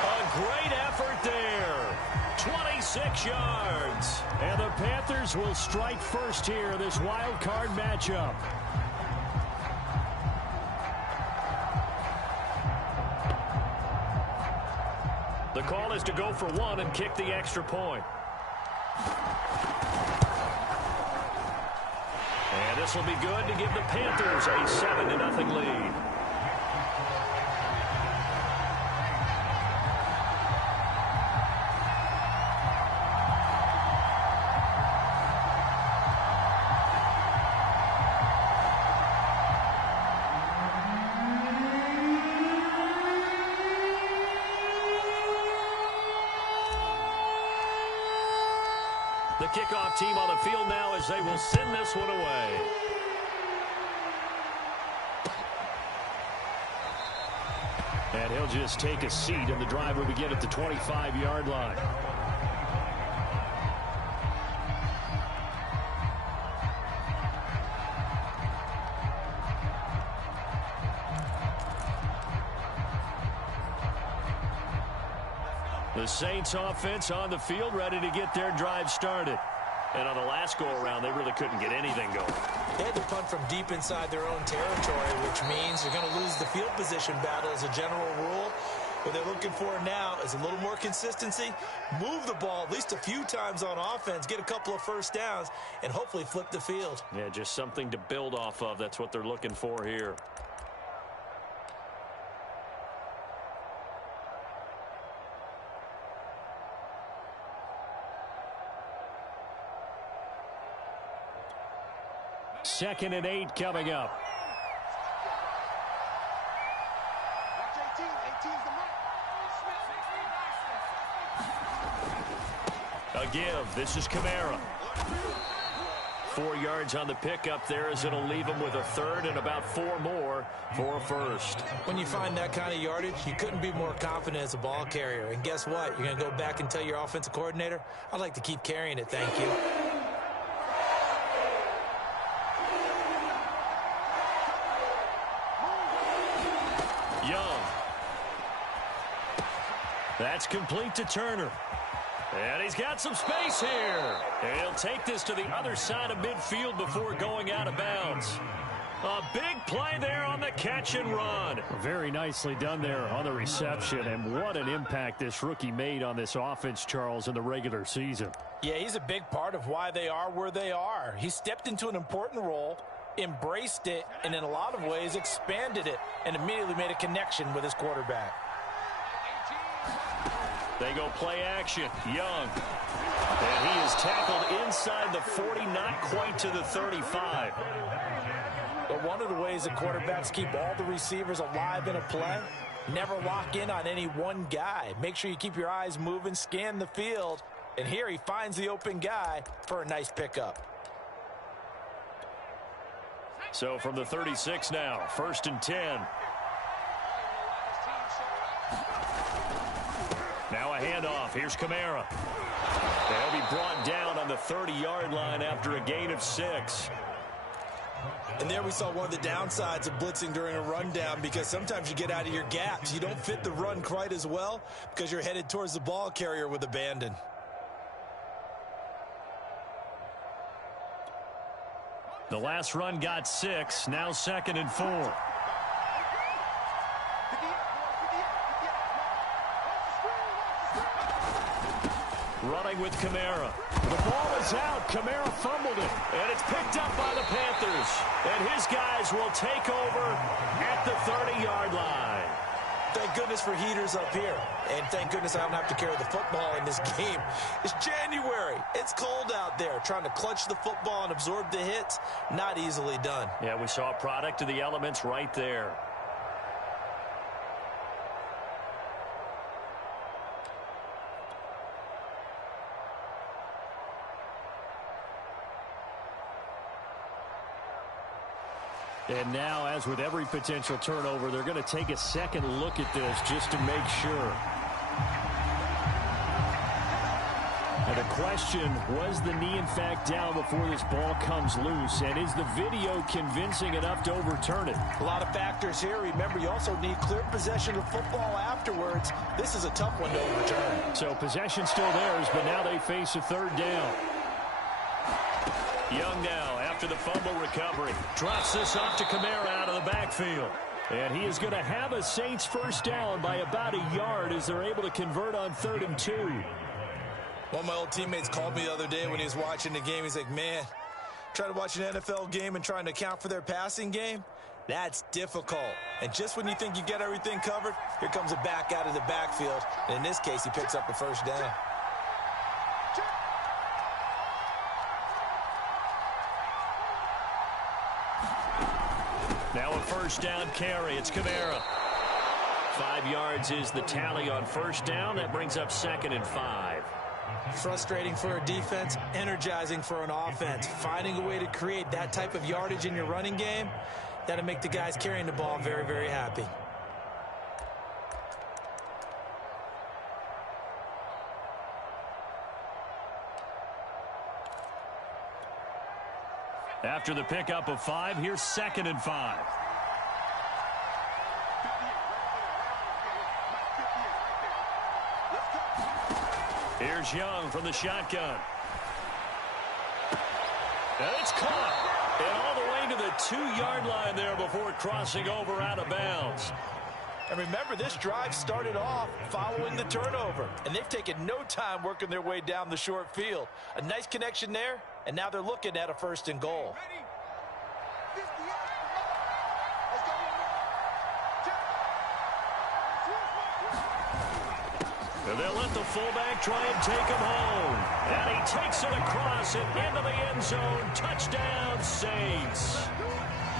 A great effort there. 26 yards. And the Panthers will strike first here in this wild card matchup. The call is to go for one and kick the extra point. And this will be good to give the Panthers a 7-0 lead. The kickoff team on the field now as they will send this one away. And he'll just take a seat, and the drive will begin at the 25-yard line. The Saints offense on the field, ready to get their drive started. And on the last go-around, they really couldn't get anything going. They had to punt from deep inside their own territory, which means you're going to lose the field position battle as a general rule. What they're looking for now is a little more consistency, move the ball at least a few times on offense, get a couple of first downs, and hopefully flip the field. Yeah, just something to build off of. That's what they're looking for here. Second and 8 coming up. A give. This is Kamara. 4 yards on the pickup there as it'll leave him with a third and about 4 more for a first. When you find that kind of yardage, you couldn't be more confident as a ball carrier. And guess what? You're going to go back and tell your offensive coordinator, I'd like to keep carrying it, thank you. Young. That's complete to Turner. And he's got some space here. And he'll take this to the other side of midfield before going out of bounds. A big play there on the catch and run. Very nicely done there on the reception. And what an impact this rookie made on this offense, Charles, in the regular season. Yeah, he's a big part of why they are where they are. He stepped into an important role, embraced it, and in a lot of ways expanded it, and immediately made a connection with his quarterback. They go play action. Young. And he is tackled inside the 40, not quite to the 35. But one of the ways that quarterbacks keep all the receivers alive in a play, never lock in on any one guy. Make sure you keep your eyes moving, scan the field, and here he finds the open guy for a nice pickup. So from the 36 now, 1st and 10. Now a handoff. Here's Kamara. They'll be brought down on the 30-yard line after a gain of 6. And there we saw one of the downsides of blitzing during a rundown, because sometimes you get out of your gaps. You don't fit the run quite as well because you're headed towards the ball carrier with abandon. The last run got 6. Now 2nd and 4. Running with Kamara. The ball is out. Kamara fumbled it. And it's picked up by the Panthers. And his guys will take over at the 30-yard line. Thank goodness for heaters up here. And thank goodness I don't have to carry the football in this game. It's January. It's cold out there. Trying to clutch the football and absorb the hits, not easily done. Yeah, we saw a product of the elements right there. And now, as with every potential turnover, they're going to take a second look at this just to make sure. And the question, was the knee in fact down before this ball comes loose? And is the video convincing enough to overturn it? A lot of factors here. Remember, you also need clear possession of football afterwards. This is a tough one to overturn. So possession still theirs, but now they face a third down. Young now, after the fumble recovery, drops this off to Kamara out of the backfield. And he is going to have a Saints first down by about a yard as they're able to convert on 3rd and 2. One of my old teammates called me the other day when he was watching the game. He's like, man, trying to watch an NFL game and trying to account for their passing game, that's difficult. And just when you think you get everything covered, here comes a back out of the backfield. And in this case, he picks up the first down. Now a first down carry. It's Kamara. 5 yards is the tally on first down. That brings up 2nd and 5. Frustrating for a defense, energizing for an offense. Finding a way to create that type of yardage in your running game, that'll make the guys carrying the ball very, very happy. After the pickup of 5, here's 2nd and 5. Here's Young from the shotgun. And it's caught. And all the way to the 2-yard line there before crossing over out of bounds. And remember, this drive started off following the turnover. And they've taken no time working their way down the short field. A nice connection there, and now they're looking at a 1st and goal. And they'll let the fullback try and take him home. And he takes it across and into the end zone. Touchdown, Saints.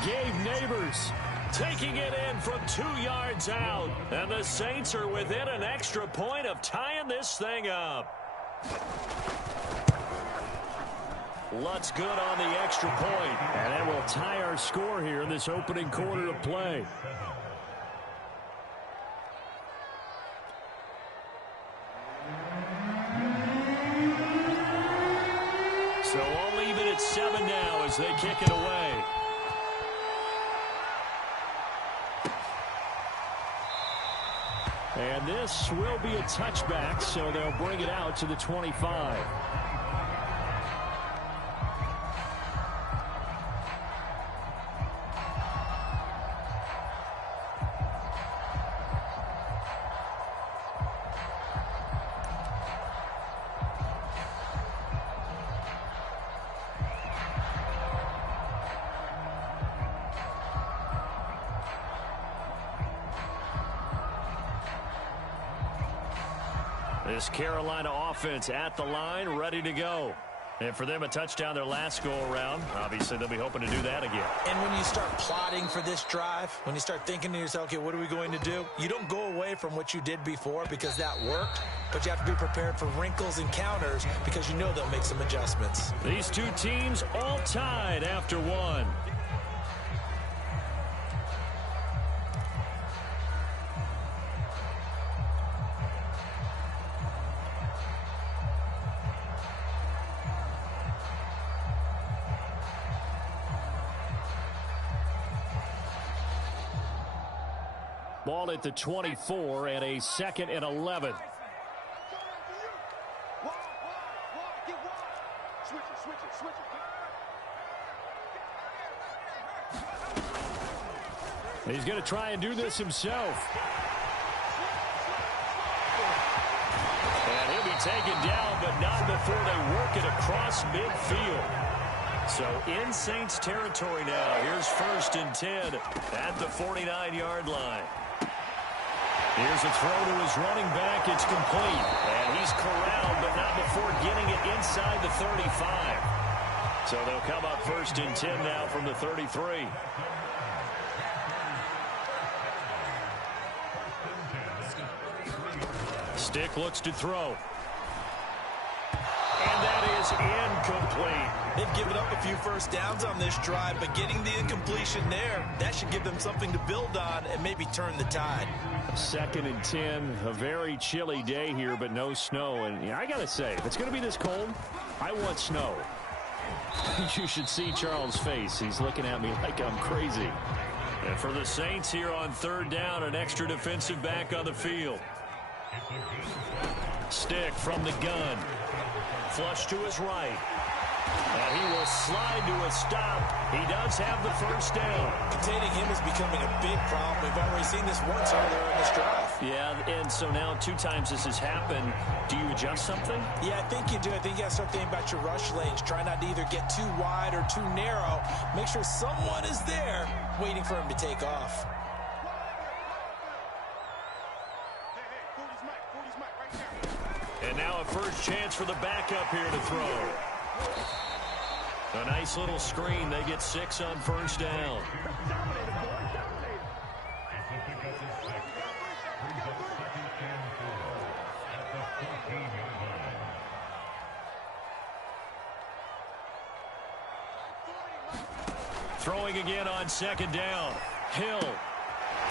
Gabe Neighbors taking it in from 2 yards out. And the Saints are within an extra point of tying this thing up. Lutt's good on the extra point. And that will tie our score here in this opening quarter of play. So all even at 7 now as they kick it away. And this will be a touchback, so they'll bring it out to the 25. This Carolina offense at the line, ready to go. And for them, a touchdown their last go-around. Obviously, they'll be hoping to do that again. And when you start plotting for this drive, when you start thinking to yourself, okay, what are we going to do? You don't go away from what you did before because that worked, but you have to be prepared for wrinkles and counters because you know they'll make some adjustments. These two teams all tied after one. Ball at the 24 and a 2nd and 11. He's going to try and do this himself. And he'll be taken down, but not before they work it across midfield. So in Saints territory now. Here's 1st and 10 at the 49-yard line. Here's a throw to his running back. It's complete. And he's corralled, but not before getting it inside the 35. So they'll come up 1st and 10 now from the 33. Stick looks to throw. And that is incomplete. They've given up a few first downs on this drive, but getting the incompletion there, that should give them something to build on and maybe turn the tide. 2nd and 10, a very chilly day here, but no snow. And I got to say, if it's going to be this cold, I want snow. You should see Charles' face. He's looking at me like I'm crazy. And for the Saints here on 3rd down, an extra defensive back on the field. Stick from the gun. Flush to his right. And he will slide to a stop. He does have the first down. Containing him is becoming a big problem. We've already seen this once earlier in this drive. Yeah, and so now 2 times this has happened. Do you adjust something? Yeah, I think you do. I think you got to start thinking about your rush lanes. Try not to either get too wide or too narrow. Make sure someone is there waiting for him to take off. And now a first chance for the backup here to throw. A nice little screen. They get 6 on 1st down. Throwing again on 2nd down. Hill.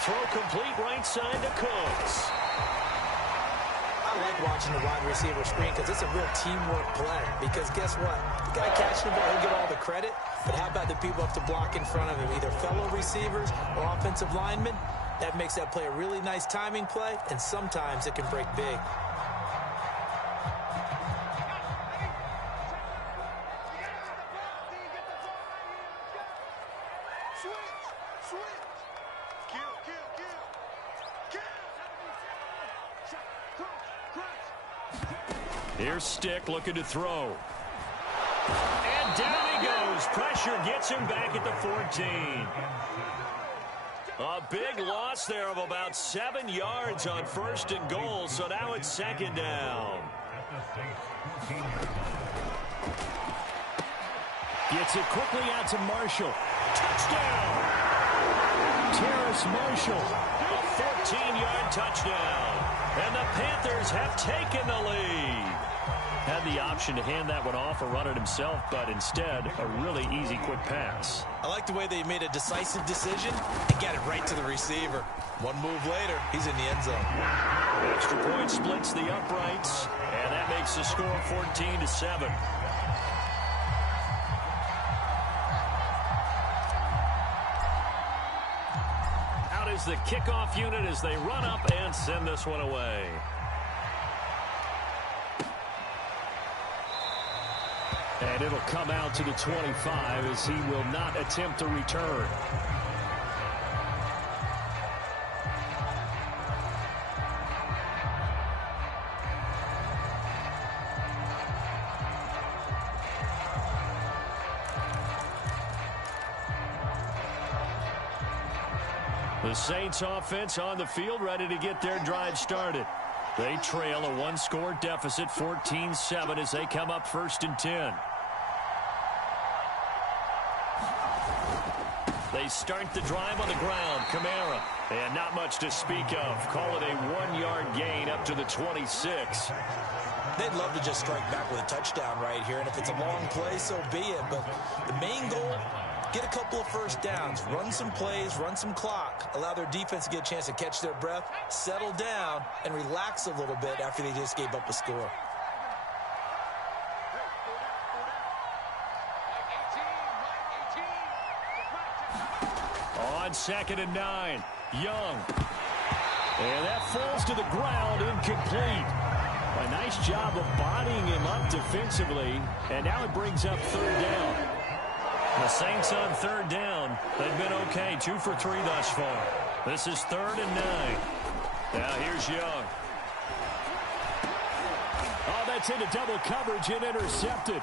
Throw complete right side to Cooks. I like watching the wide receiver screen because it's a real teamwork play. Because guess what? The guy catching the ball, he'll get all the credit. But how about the people up to block in front of him? Either fellow receivers or offensive linemen. That makes that play a really nice timing play, and sometimes it can break big. Here's Stick looking to throw. And down he goes. Pressure gets him back at the 14. A big loss there of about 7 yards on 1st and goal, so now it's 2nd down. Gets it quickly out to Marshall. Touchdown! Terrace Marshall. A 14-yard touchdown. And the Panthers have taken the lead. Had the option to hand that one off or run it himself, but instead, a really easy quick pass. I like the way they made a decisive decision and got it right to the receiver. One move later, he's in the end zone. Extra point splits the uprights, and that makes the score 14-7. Out is the kickoff unit as they run up and send this one away. And it'll come out to the 25 as he will not attempt a return. The Saints offense on the field ready to get their drive started. They trail a 1-score deficit, 14-7, as they come up 1st and 10. They start the drive on the ground. Kamara. And not much to speak of. Call it a 1-yard gain up to the 26. They'd love to just strike back with a touchdown right here. And if it's a long play, so be it. But the main goal, get a couple of first downs. Run some plays, run some clock. Allow their defense to get a chance to catch their breath, settle down, and relax a little bit after they just gave up a score. On 2nd and 9, Young. And that falls to the ground, incomplete. A nice job of bodying him up defensively, and now it brings up 3rd down. The Saints on 3rd down. They've been okay, 2 for 3 thus far. This is 3rd and 9. Now here's Young. Oh, that's into double coverage and intercepted.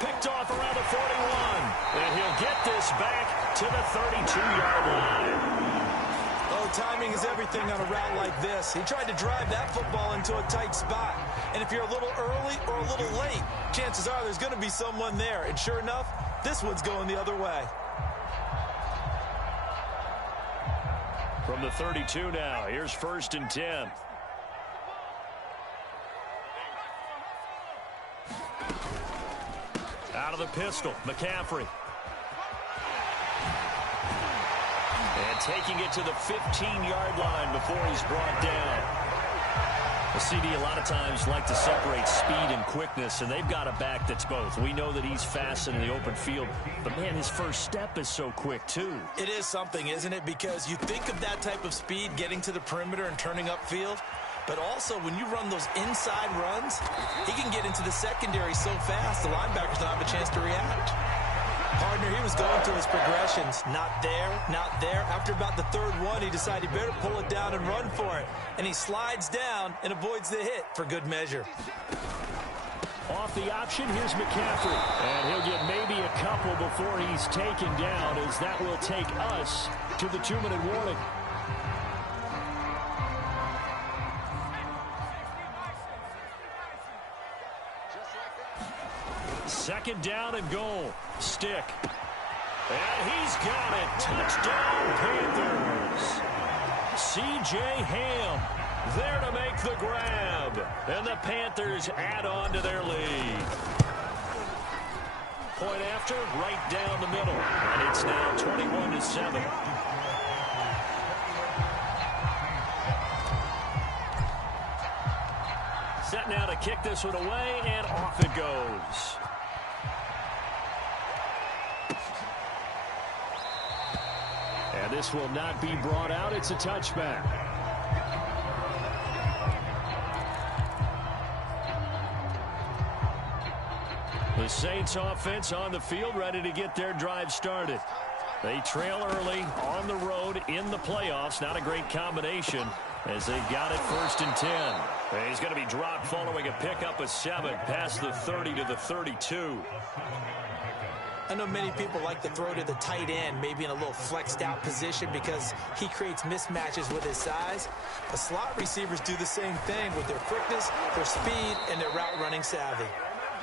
Picked off around the 41. And he'll get this back to the 32-yard line. Oh, timing is everything on a route like this. He tried to drive that football into a tight spot. And if you're a little early or a little late, chances are there's going to be someone there. And sure enough, this one's going the other way. From the 32 now, here's 1st and 10. Out of the pistol, McCaffrey. And taking it to the 15-yard line before he's brought down. The CD a lot of times like to separate speed and quickness, and they've got a back that's both. We know that he's fast in the open field, but, man, his first step is so quick, too. It is something, isn't it? Because you think of that type of speed getting to the perimeter and turning upfield, but also when you run those inside runs, he can get into the secondary so fast the linebackers don't have a chance to react. Partner, he was going through his progressions. Not there, not there. After about the third one, he decided he better pull it down and run for it. And he slides down and avoids the hit for good measure. Off the option, here's McCaffrey. And he'll get maybe a couple before he's taken down, as that will take us to the 2-minute warning. Second down and goal. Stick. And he's got it. Touchdown, Panthers. C.J. Ham there to make the grab. And the Panthers add on to their lead. Point after, right down the middle. And it's now 21-7. Set now to kick this one away, and off it goes. And this will not be brought out. It's a touchback. The Saints offense on the field, ready to get their drive started. They trail early on the road in the playoffs. Not a great combination as they've got it 1st and 10. And he's going to be dropped following a pickup of 7 past the 30 to the 32. I know many people like to throw to the tight end, maybe in a little flexed out position because he creates mismatches with his size. The slot receivers do the same thing with their quickness, their speed, and their route running savvy.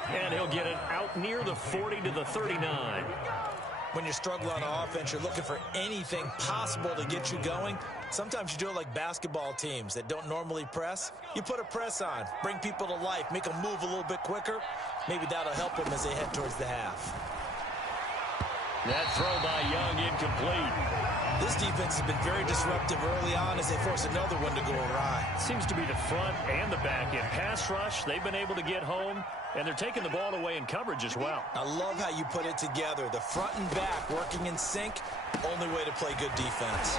And he'll get it out near the 40 to the 39. When you're struggling on offense, you're looking for anything possible to get you going. Sometimes you do it like basketball teams that don't normally press. You put a press on, bring people to life, make them move a little bit quicker. Maybe that'll help them as they head towards the half. That throw by Young incomplete. This defense has been very disruptive early on as they force another one to go awry. Seems to be the front and the back end. Pass rush, they've been able to get home, and they're taking the ball away in coverage as well. I love how you put it together. The front and back working in sync, only way to play good defense.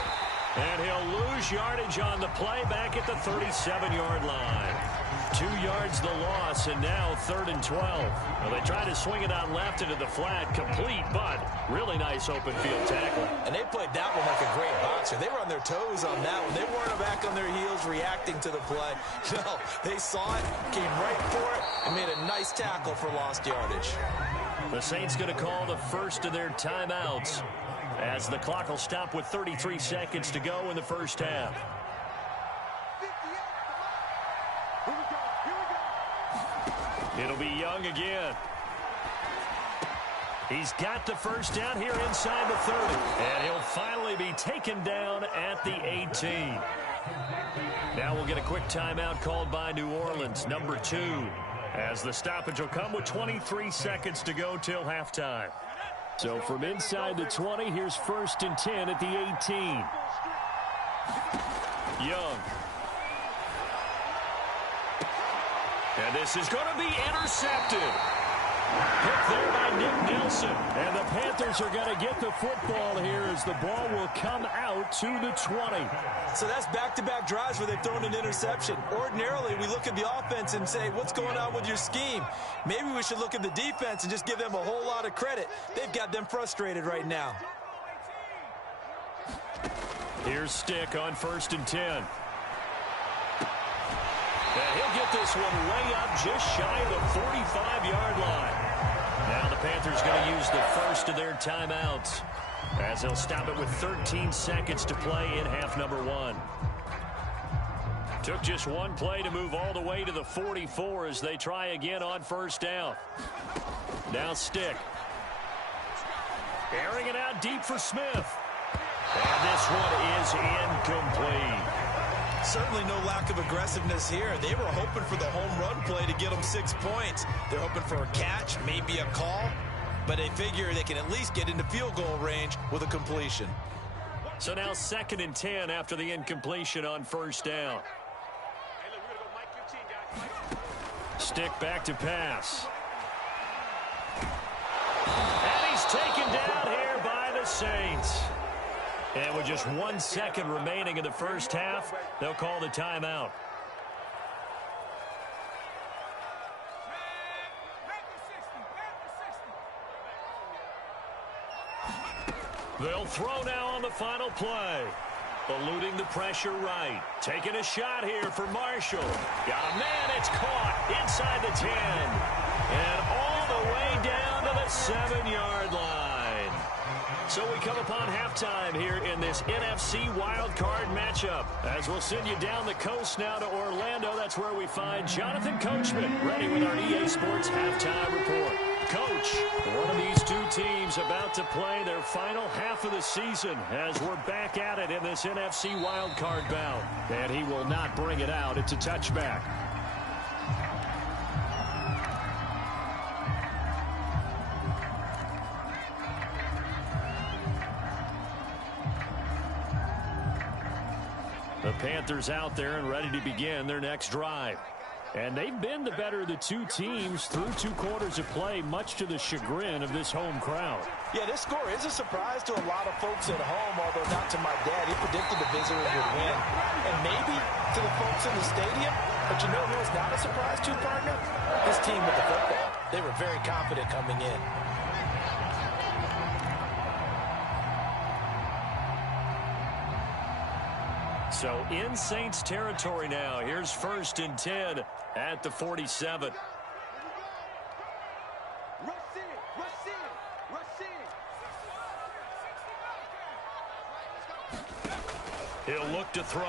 And he'll lose yardage on the play back at the 37-yard line. 2 yards the loss, and now 3rd and 12. Well, they try to swing it out left into the flat, complete, but really nice open field tackle. And they played that one like a great boxer. They were on their toes on that one. They weren't back on their heels reacting to the play. No, they saw it, came right for it, and made a nice tackle for lost yardage. The Saints going to call the first of their timeouts as the clock will stop with 33 seconds to go in the first half. It'll be Young again. He's got the first down here inside the 30. And he'll finally be taken down at the 18. Now we'll get a quick timeout called by New Orleans, number 2. As the stoppage will come with 23 seconds to go till halftime. So from inside the 20, here's 1st and 10 at the 18. Young. And this is going to be intercepted. Hit there by Nick Nelson. And the Panthers are going to get the football here as the ball will come out to the 20. So that's back-to-back drives where they've thrown an interception. Ordinarily, we look at the offense and say, what's going on with your scheme? Maybe we should look at the defense and just give them a whole lot of credit. They've got them frustrated right now. Here's Stick on 1st and 10. And he'll get this one way up just shy of the 45-yard line. Now the Panthers going to use the first of their timeouts as they'll stop it with 13 seconds to play in half number 1. Took just one play to move all the way to the 44 as they try again on 1st down. Now Stick. Airing it out deep for Smith. And this one is incomplete. Certainly no lack of aggressiveness here. They were hoping for the home run play to get them 6 points. They're hoping for a catch, maybe a call. but they figure they can at least get into field goal range with a completion. So now 2nd and 10 after the incompletion on first down. Stick back to pass. And he's taken down here by the Saints. And with just 1 second remaining in the first half, they'll call the timeout. They'll throw now on the final play. Eluding the pressure right. Taking a shot here for Marshall. Got a man, it's caught inside the 10. And all the way down to the 7-yard line. So we come upon halftime here in this NFC wildcard matchup. As we'll send you down the coast now to Orlando. That's where we find Jonathan Coachman ready with our EA Sports halftime report. Coach, one of these two teams about to play their final half of the season as we're back at it in this NFC wildcard bout. And he will not bring it out. It's a touchback. The Panthers out there and ready to begin their next drive. And they've been the better of the two teams through 2 quarters of play, much to the chagrin of this home crowd. Yeah, this score is a surprise to a lot of folks at home, although not to my dad. He predicted the visitors would win. And maybe to the folks in the stadium. But you know who was not a surprise to, partner? This team with the football. They were very confident coming in. So in Saints territory now. Here's 1st and 10 at the 47. He'll look to throw.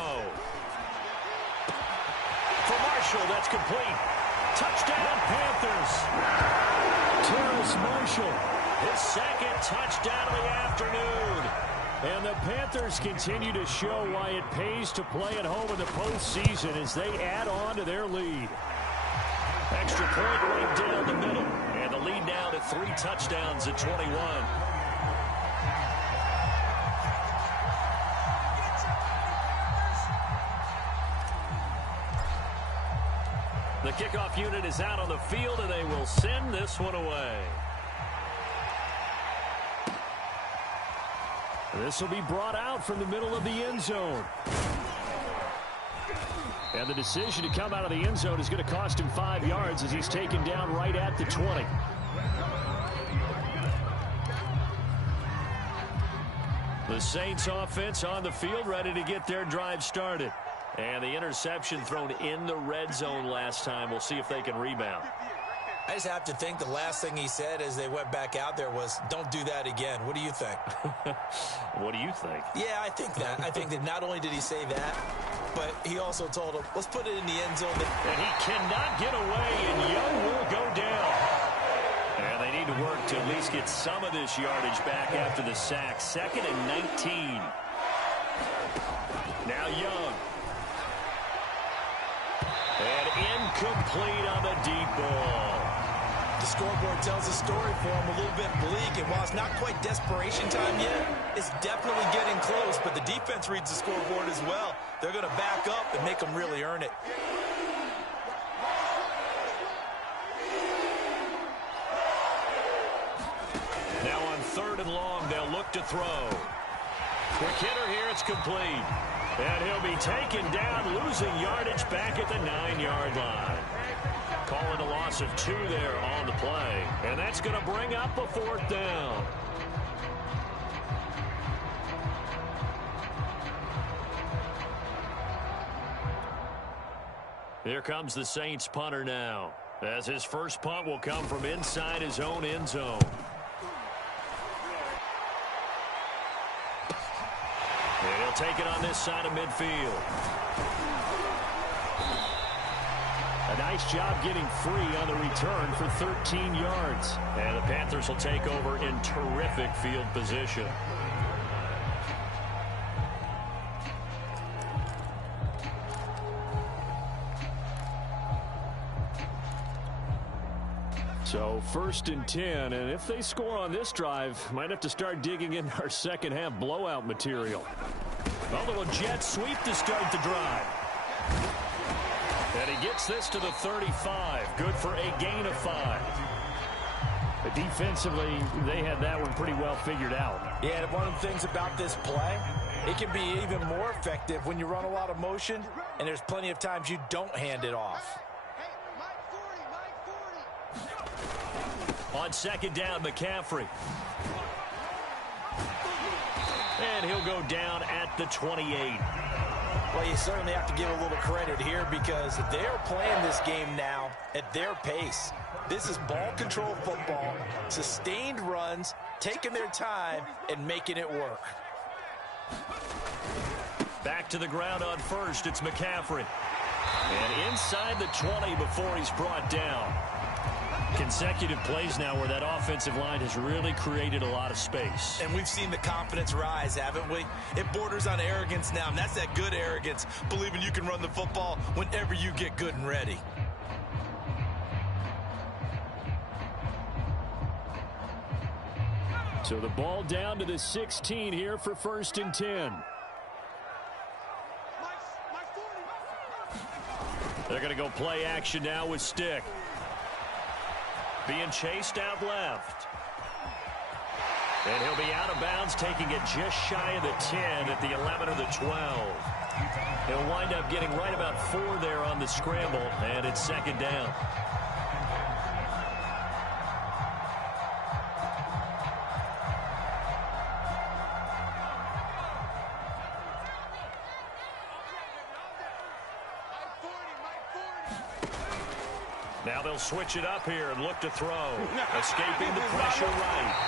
For Marshall, that's complete. Touchdown, Panthers. Terrace Marshall, his 2nd touchdown of the afternoon. And the Panthers continue to show why it pays to play at home in the postseason as they add on to their lead. Extra point right down the middle. And the lead now to 3 touchdowns at 21. The kickoff unit is out on the field, and they will send this one away. This will be brought out from the middle of the end zone. And the decision to come out of the end zone is going to cost him 5 yards as he's taken down right at the 20. The Saints offense on the field ready to get their drive started. And the interception thrown in the red zone last time. We'll see if they can rebound. I just have to think the last thing he said as they went back out there was, don't do that again. What do you think? What do you think? Yeah, I think that. I think that not only did he say that, but he also told him, let's put it in the end zone. And he cannot get away, and Young will go down. And they need to work to at least get some of this yardage back after the sack. 2nd and 19. Now Young. And incomplete on the deep ball. The scoreboard tells a story for him, a little bit bleak, and while it's not quite desperation time yet, it's definitely getting close, but the defense reads the scoreboard as well. They're going to back up and make them really earn it. Now on 3rd and long, they'll look to throw. Quick hitter here, it's complete. And he'll be taken down, losing yardage back at the 9-yard line. Calling a loss of 2 there on the play. And that's going to bring up a 4th down. Here comes the Saints punter now, as his first punt will come from inside his own end zone. And he'll take it on this side of midfield. A nice job getting free on the return for 13 yards. And the Panthers will take over in terrific field position. So 1st and 10, and if they score on this drive, might have to start digging in our second half blowout material. A little jet sweep to start the drive. And he gets this to the 35. Good for a gain of 5. But defensively, they had that one pretty well figured out. Yeah, and one of the things about this play, it can be even more effective when you run a lot of motion, and there's plenty of times you don't hand it off. On 2nd down, McCaffrey. And he'll go down at the 28. Well, you certainly have to give a little credit here because they're playing this game now at their pace. This is ball control football, sustained runs, taking their time, and making it work. Back to the ground on 1st, it's McCaffrey. And inside the 20 before he's brought down. Consecutive plays now where that offensive line has really created a lot of space. And we've seen the confidence rise, haven't we? It borders on arrogance now, and that's that good arrogance, believing you can run the football whenever you get good and ready. So the ball down to the 16 here for 1st and 10. They're going to go play action now with Stick. Being chased out left. And he'll be out of bounds, taking it just shy of the 10 at the 11 or the 12. He'll wind up getting right about 4 there on the scramble, and it's 2nd down. Now they'll switch it up here and look to throw. Escaping the pressure right.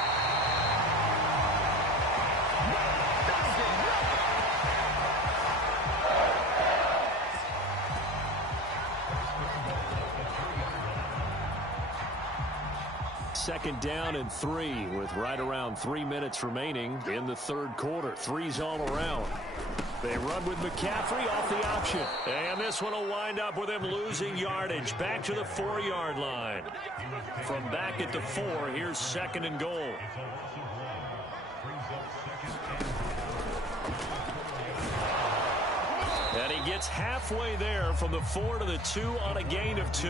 Second down and 3 with right around 3 minutes remaining in the 3rd quarter. 3's all around. They run with McCaffrey off the option. And this one will wind up with him losing yardage. Back to the 4-yard line. From back at the 4, here's 2nd and goal. And he gets halfway there from the 4 to the 2 on a gain of 2.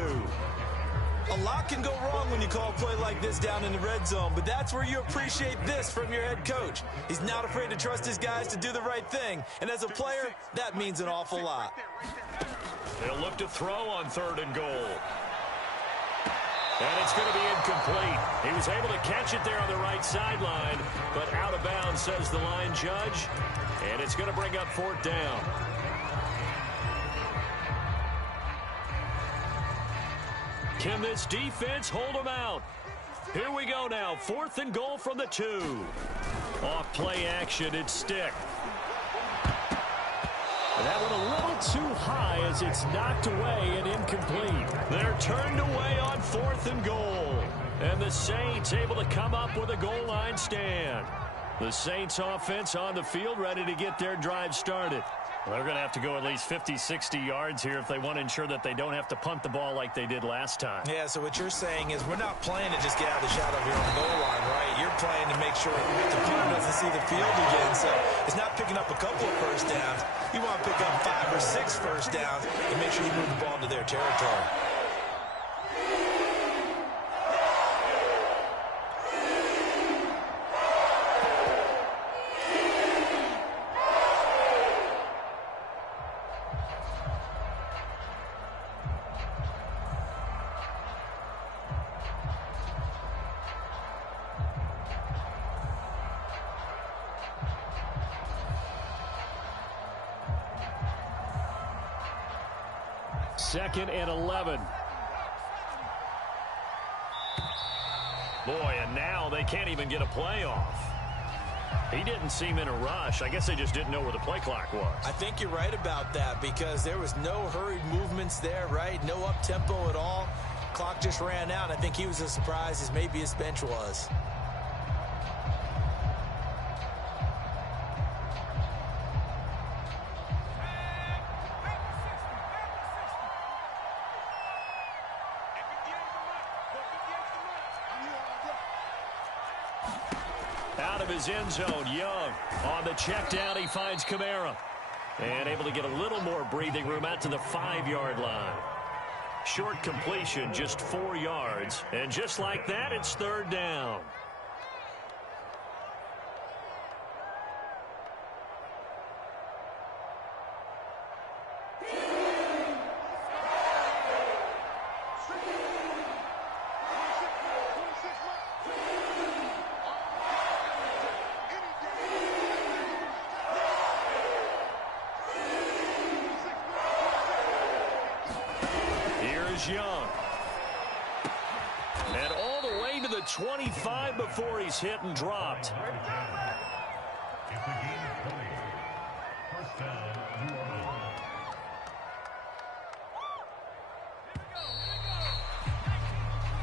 A lot can go wrong when you call a play like this down in the red zone, but that's where you appreciate this from your head coach. He's not afraid to trust his guys to do the right thing, and as a player, that means an awful lot. They'll look to throw on 3rd and goal. And it's going to be incomplete. He was able to catch it there on the right sideline, but out of bounds, says the line judge, and it's going to bring up 4th down. Can this defense hold them out? Here we go now. 4th and goal from the 2. Off play action, it's Stick. And that one a little too high as it's knocked away and incomplete. They're turned away on 4th and goal. And the Saints able to come up with a goal line stand. The Saints offense on the field ready to get their drive started. Well, they're going to have to go at least 50, 60 yards here if they want to ensure that they don't have to punt the ball like they did last time. Yeah, so what you're saying is we're not playing to just get out of the shadow of your own goal line, right? You're playing to make sure the punter doesn't see the field again. So it's not picking up a couple of first downs. You want to pick up 5 or 6 first downs and make sure you move the ball into their territory. Second and 11. Boy, and now they can't even get a play off. He didn't seem in a rush. I guess they just didn't know where the play clock was. I think you're right about that because there was no hurried movements there, right? No up-tempo at all. Clock just ran out. I think he was as surprised as maybe his bench was. of his end zone. Young on the check down. He finds Kamara. And able to get a little more breathing room out to the 5-yard line. Short completion, just 4 yards. And just like that, it's third down. Young. And all the way to the 25 before he's hit and dropped.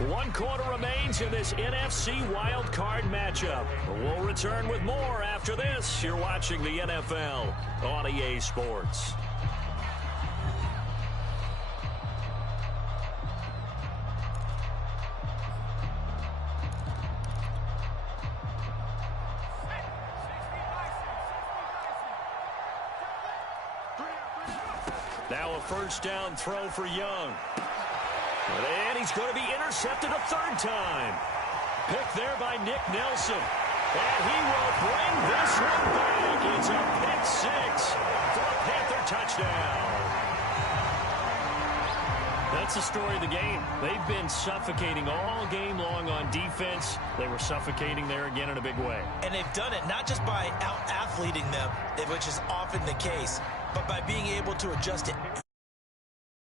One quarter remains in this NFC Wild Card matchup. We'll return with more after this. You're watching the NFL on EA Sports. Now a first down throw for Young. And he's going to be intercepted a third time. Picked there by Nick Nelson. And he will bring this one back. It's a pick six for a Panther touchdown. That's the story of the game. They've been suffocating all game long on defense. They were suffocating there again in a big way. And they've done it not just by out-athleting them, which is often the case, but by being able to adjust to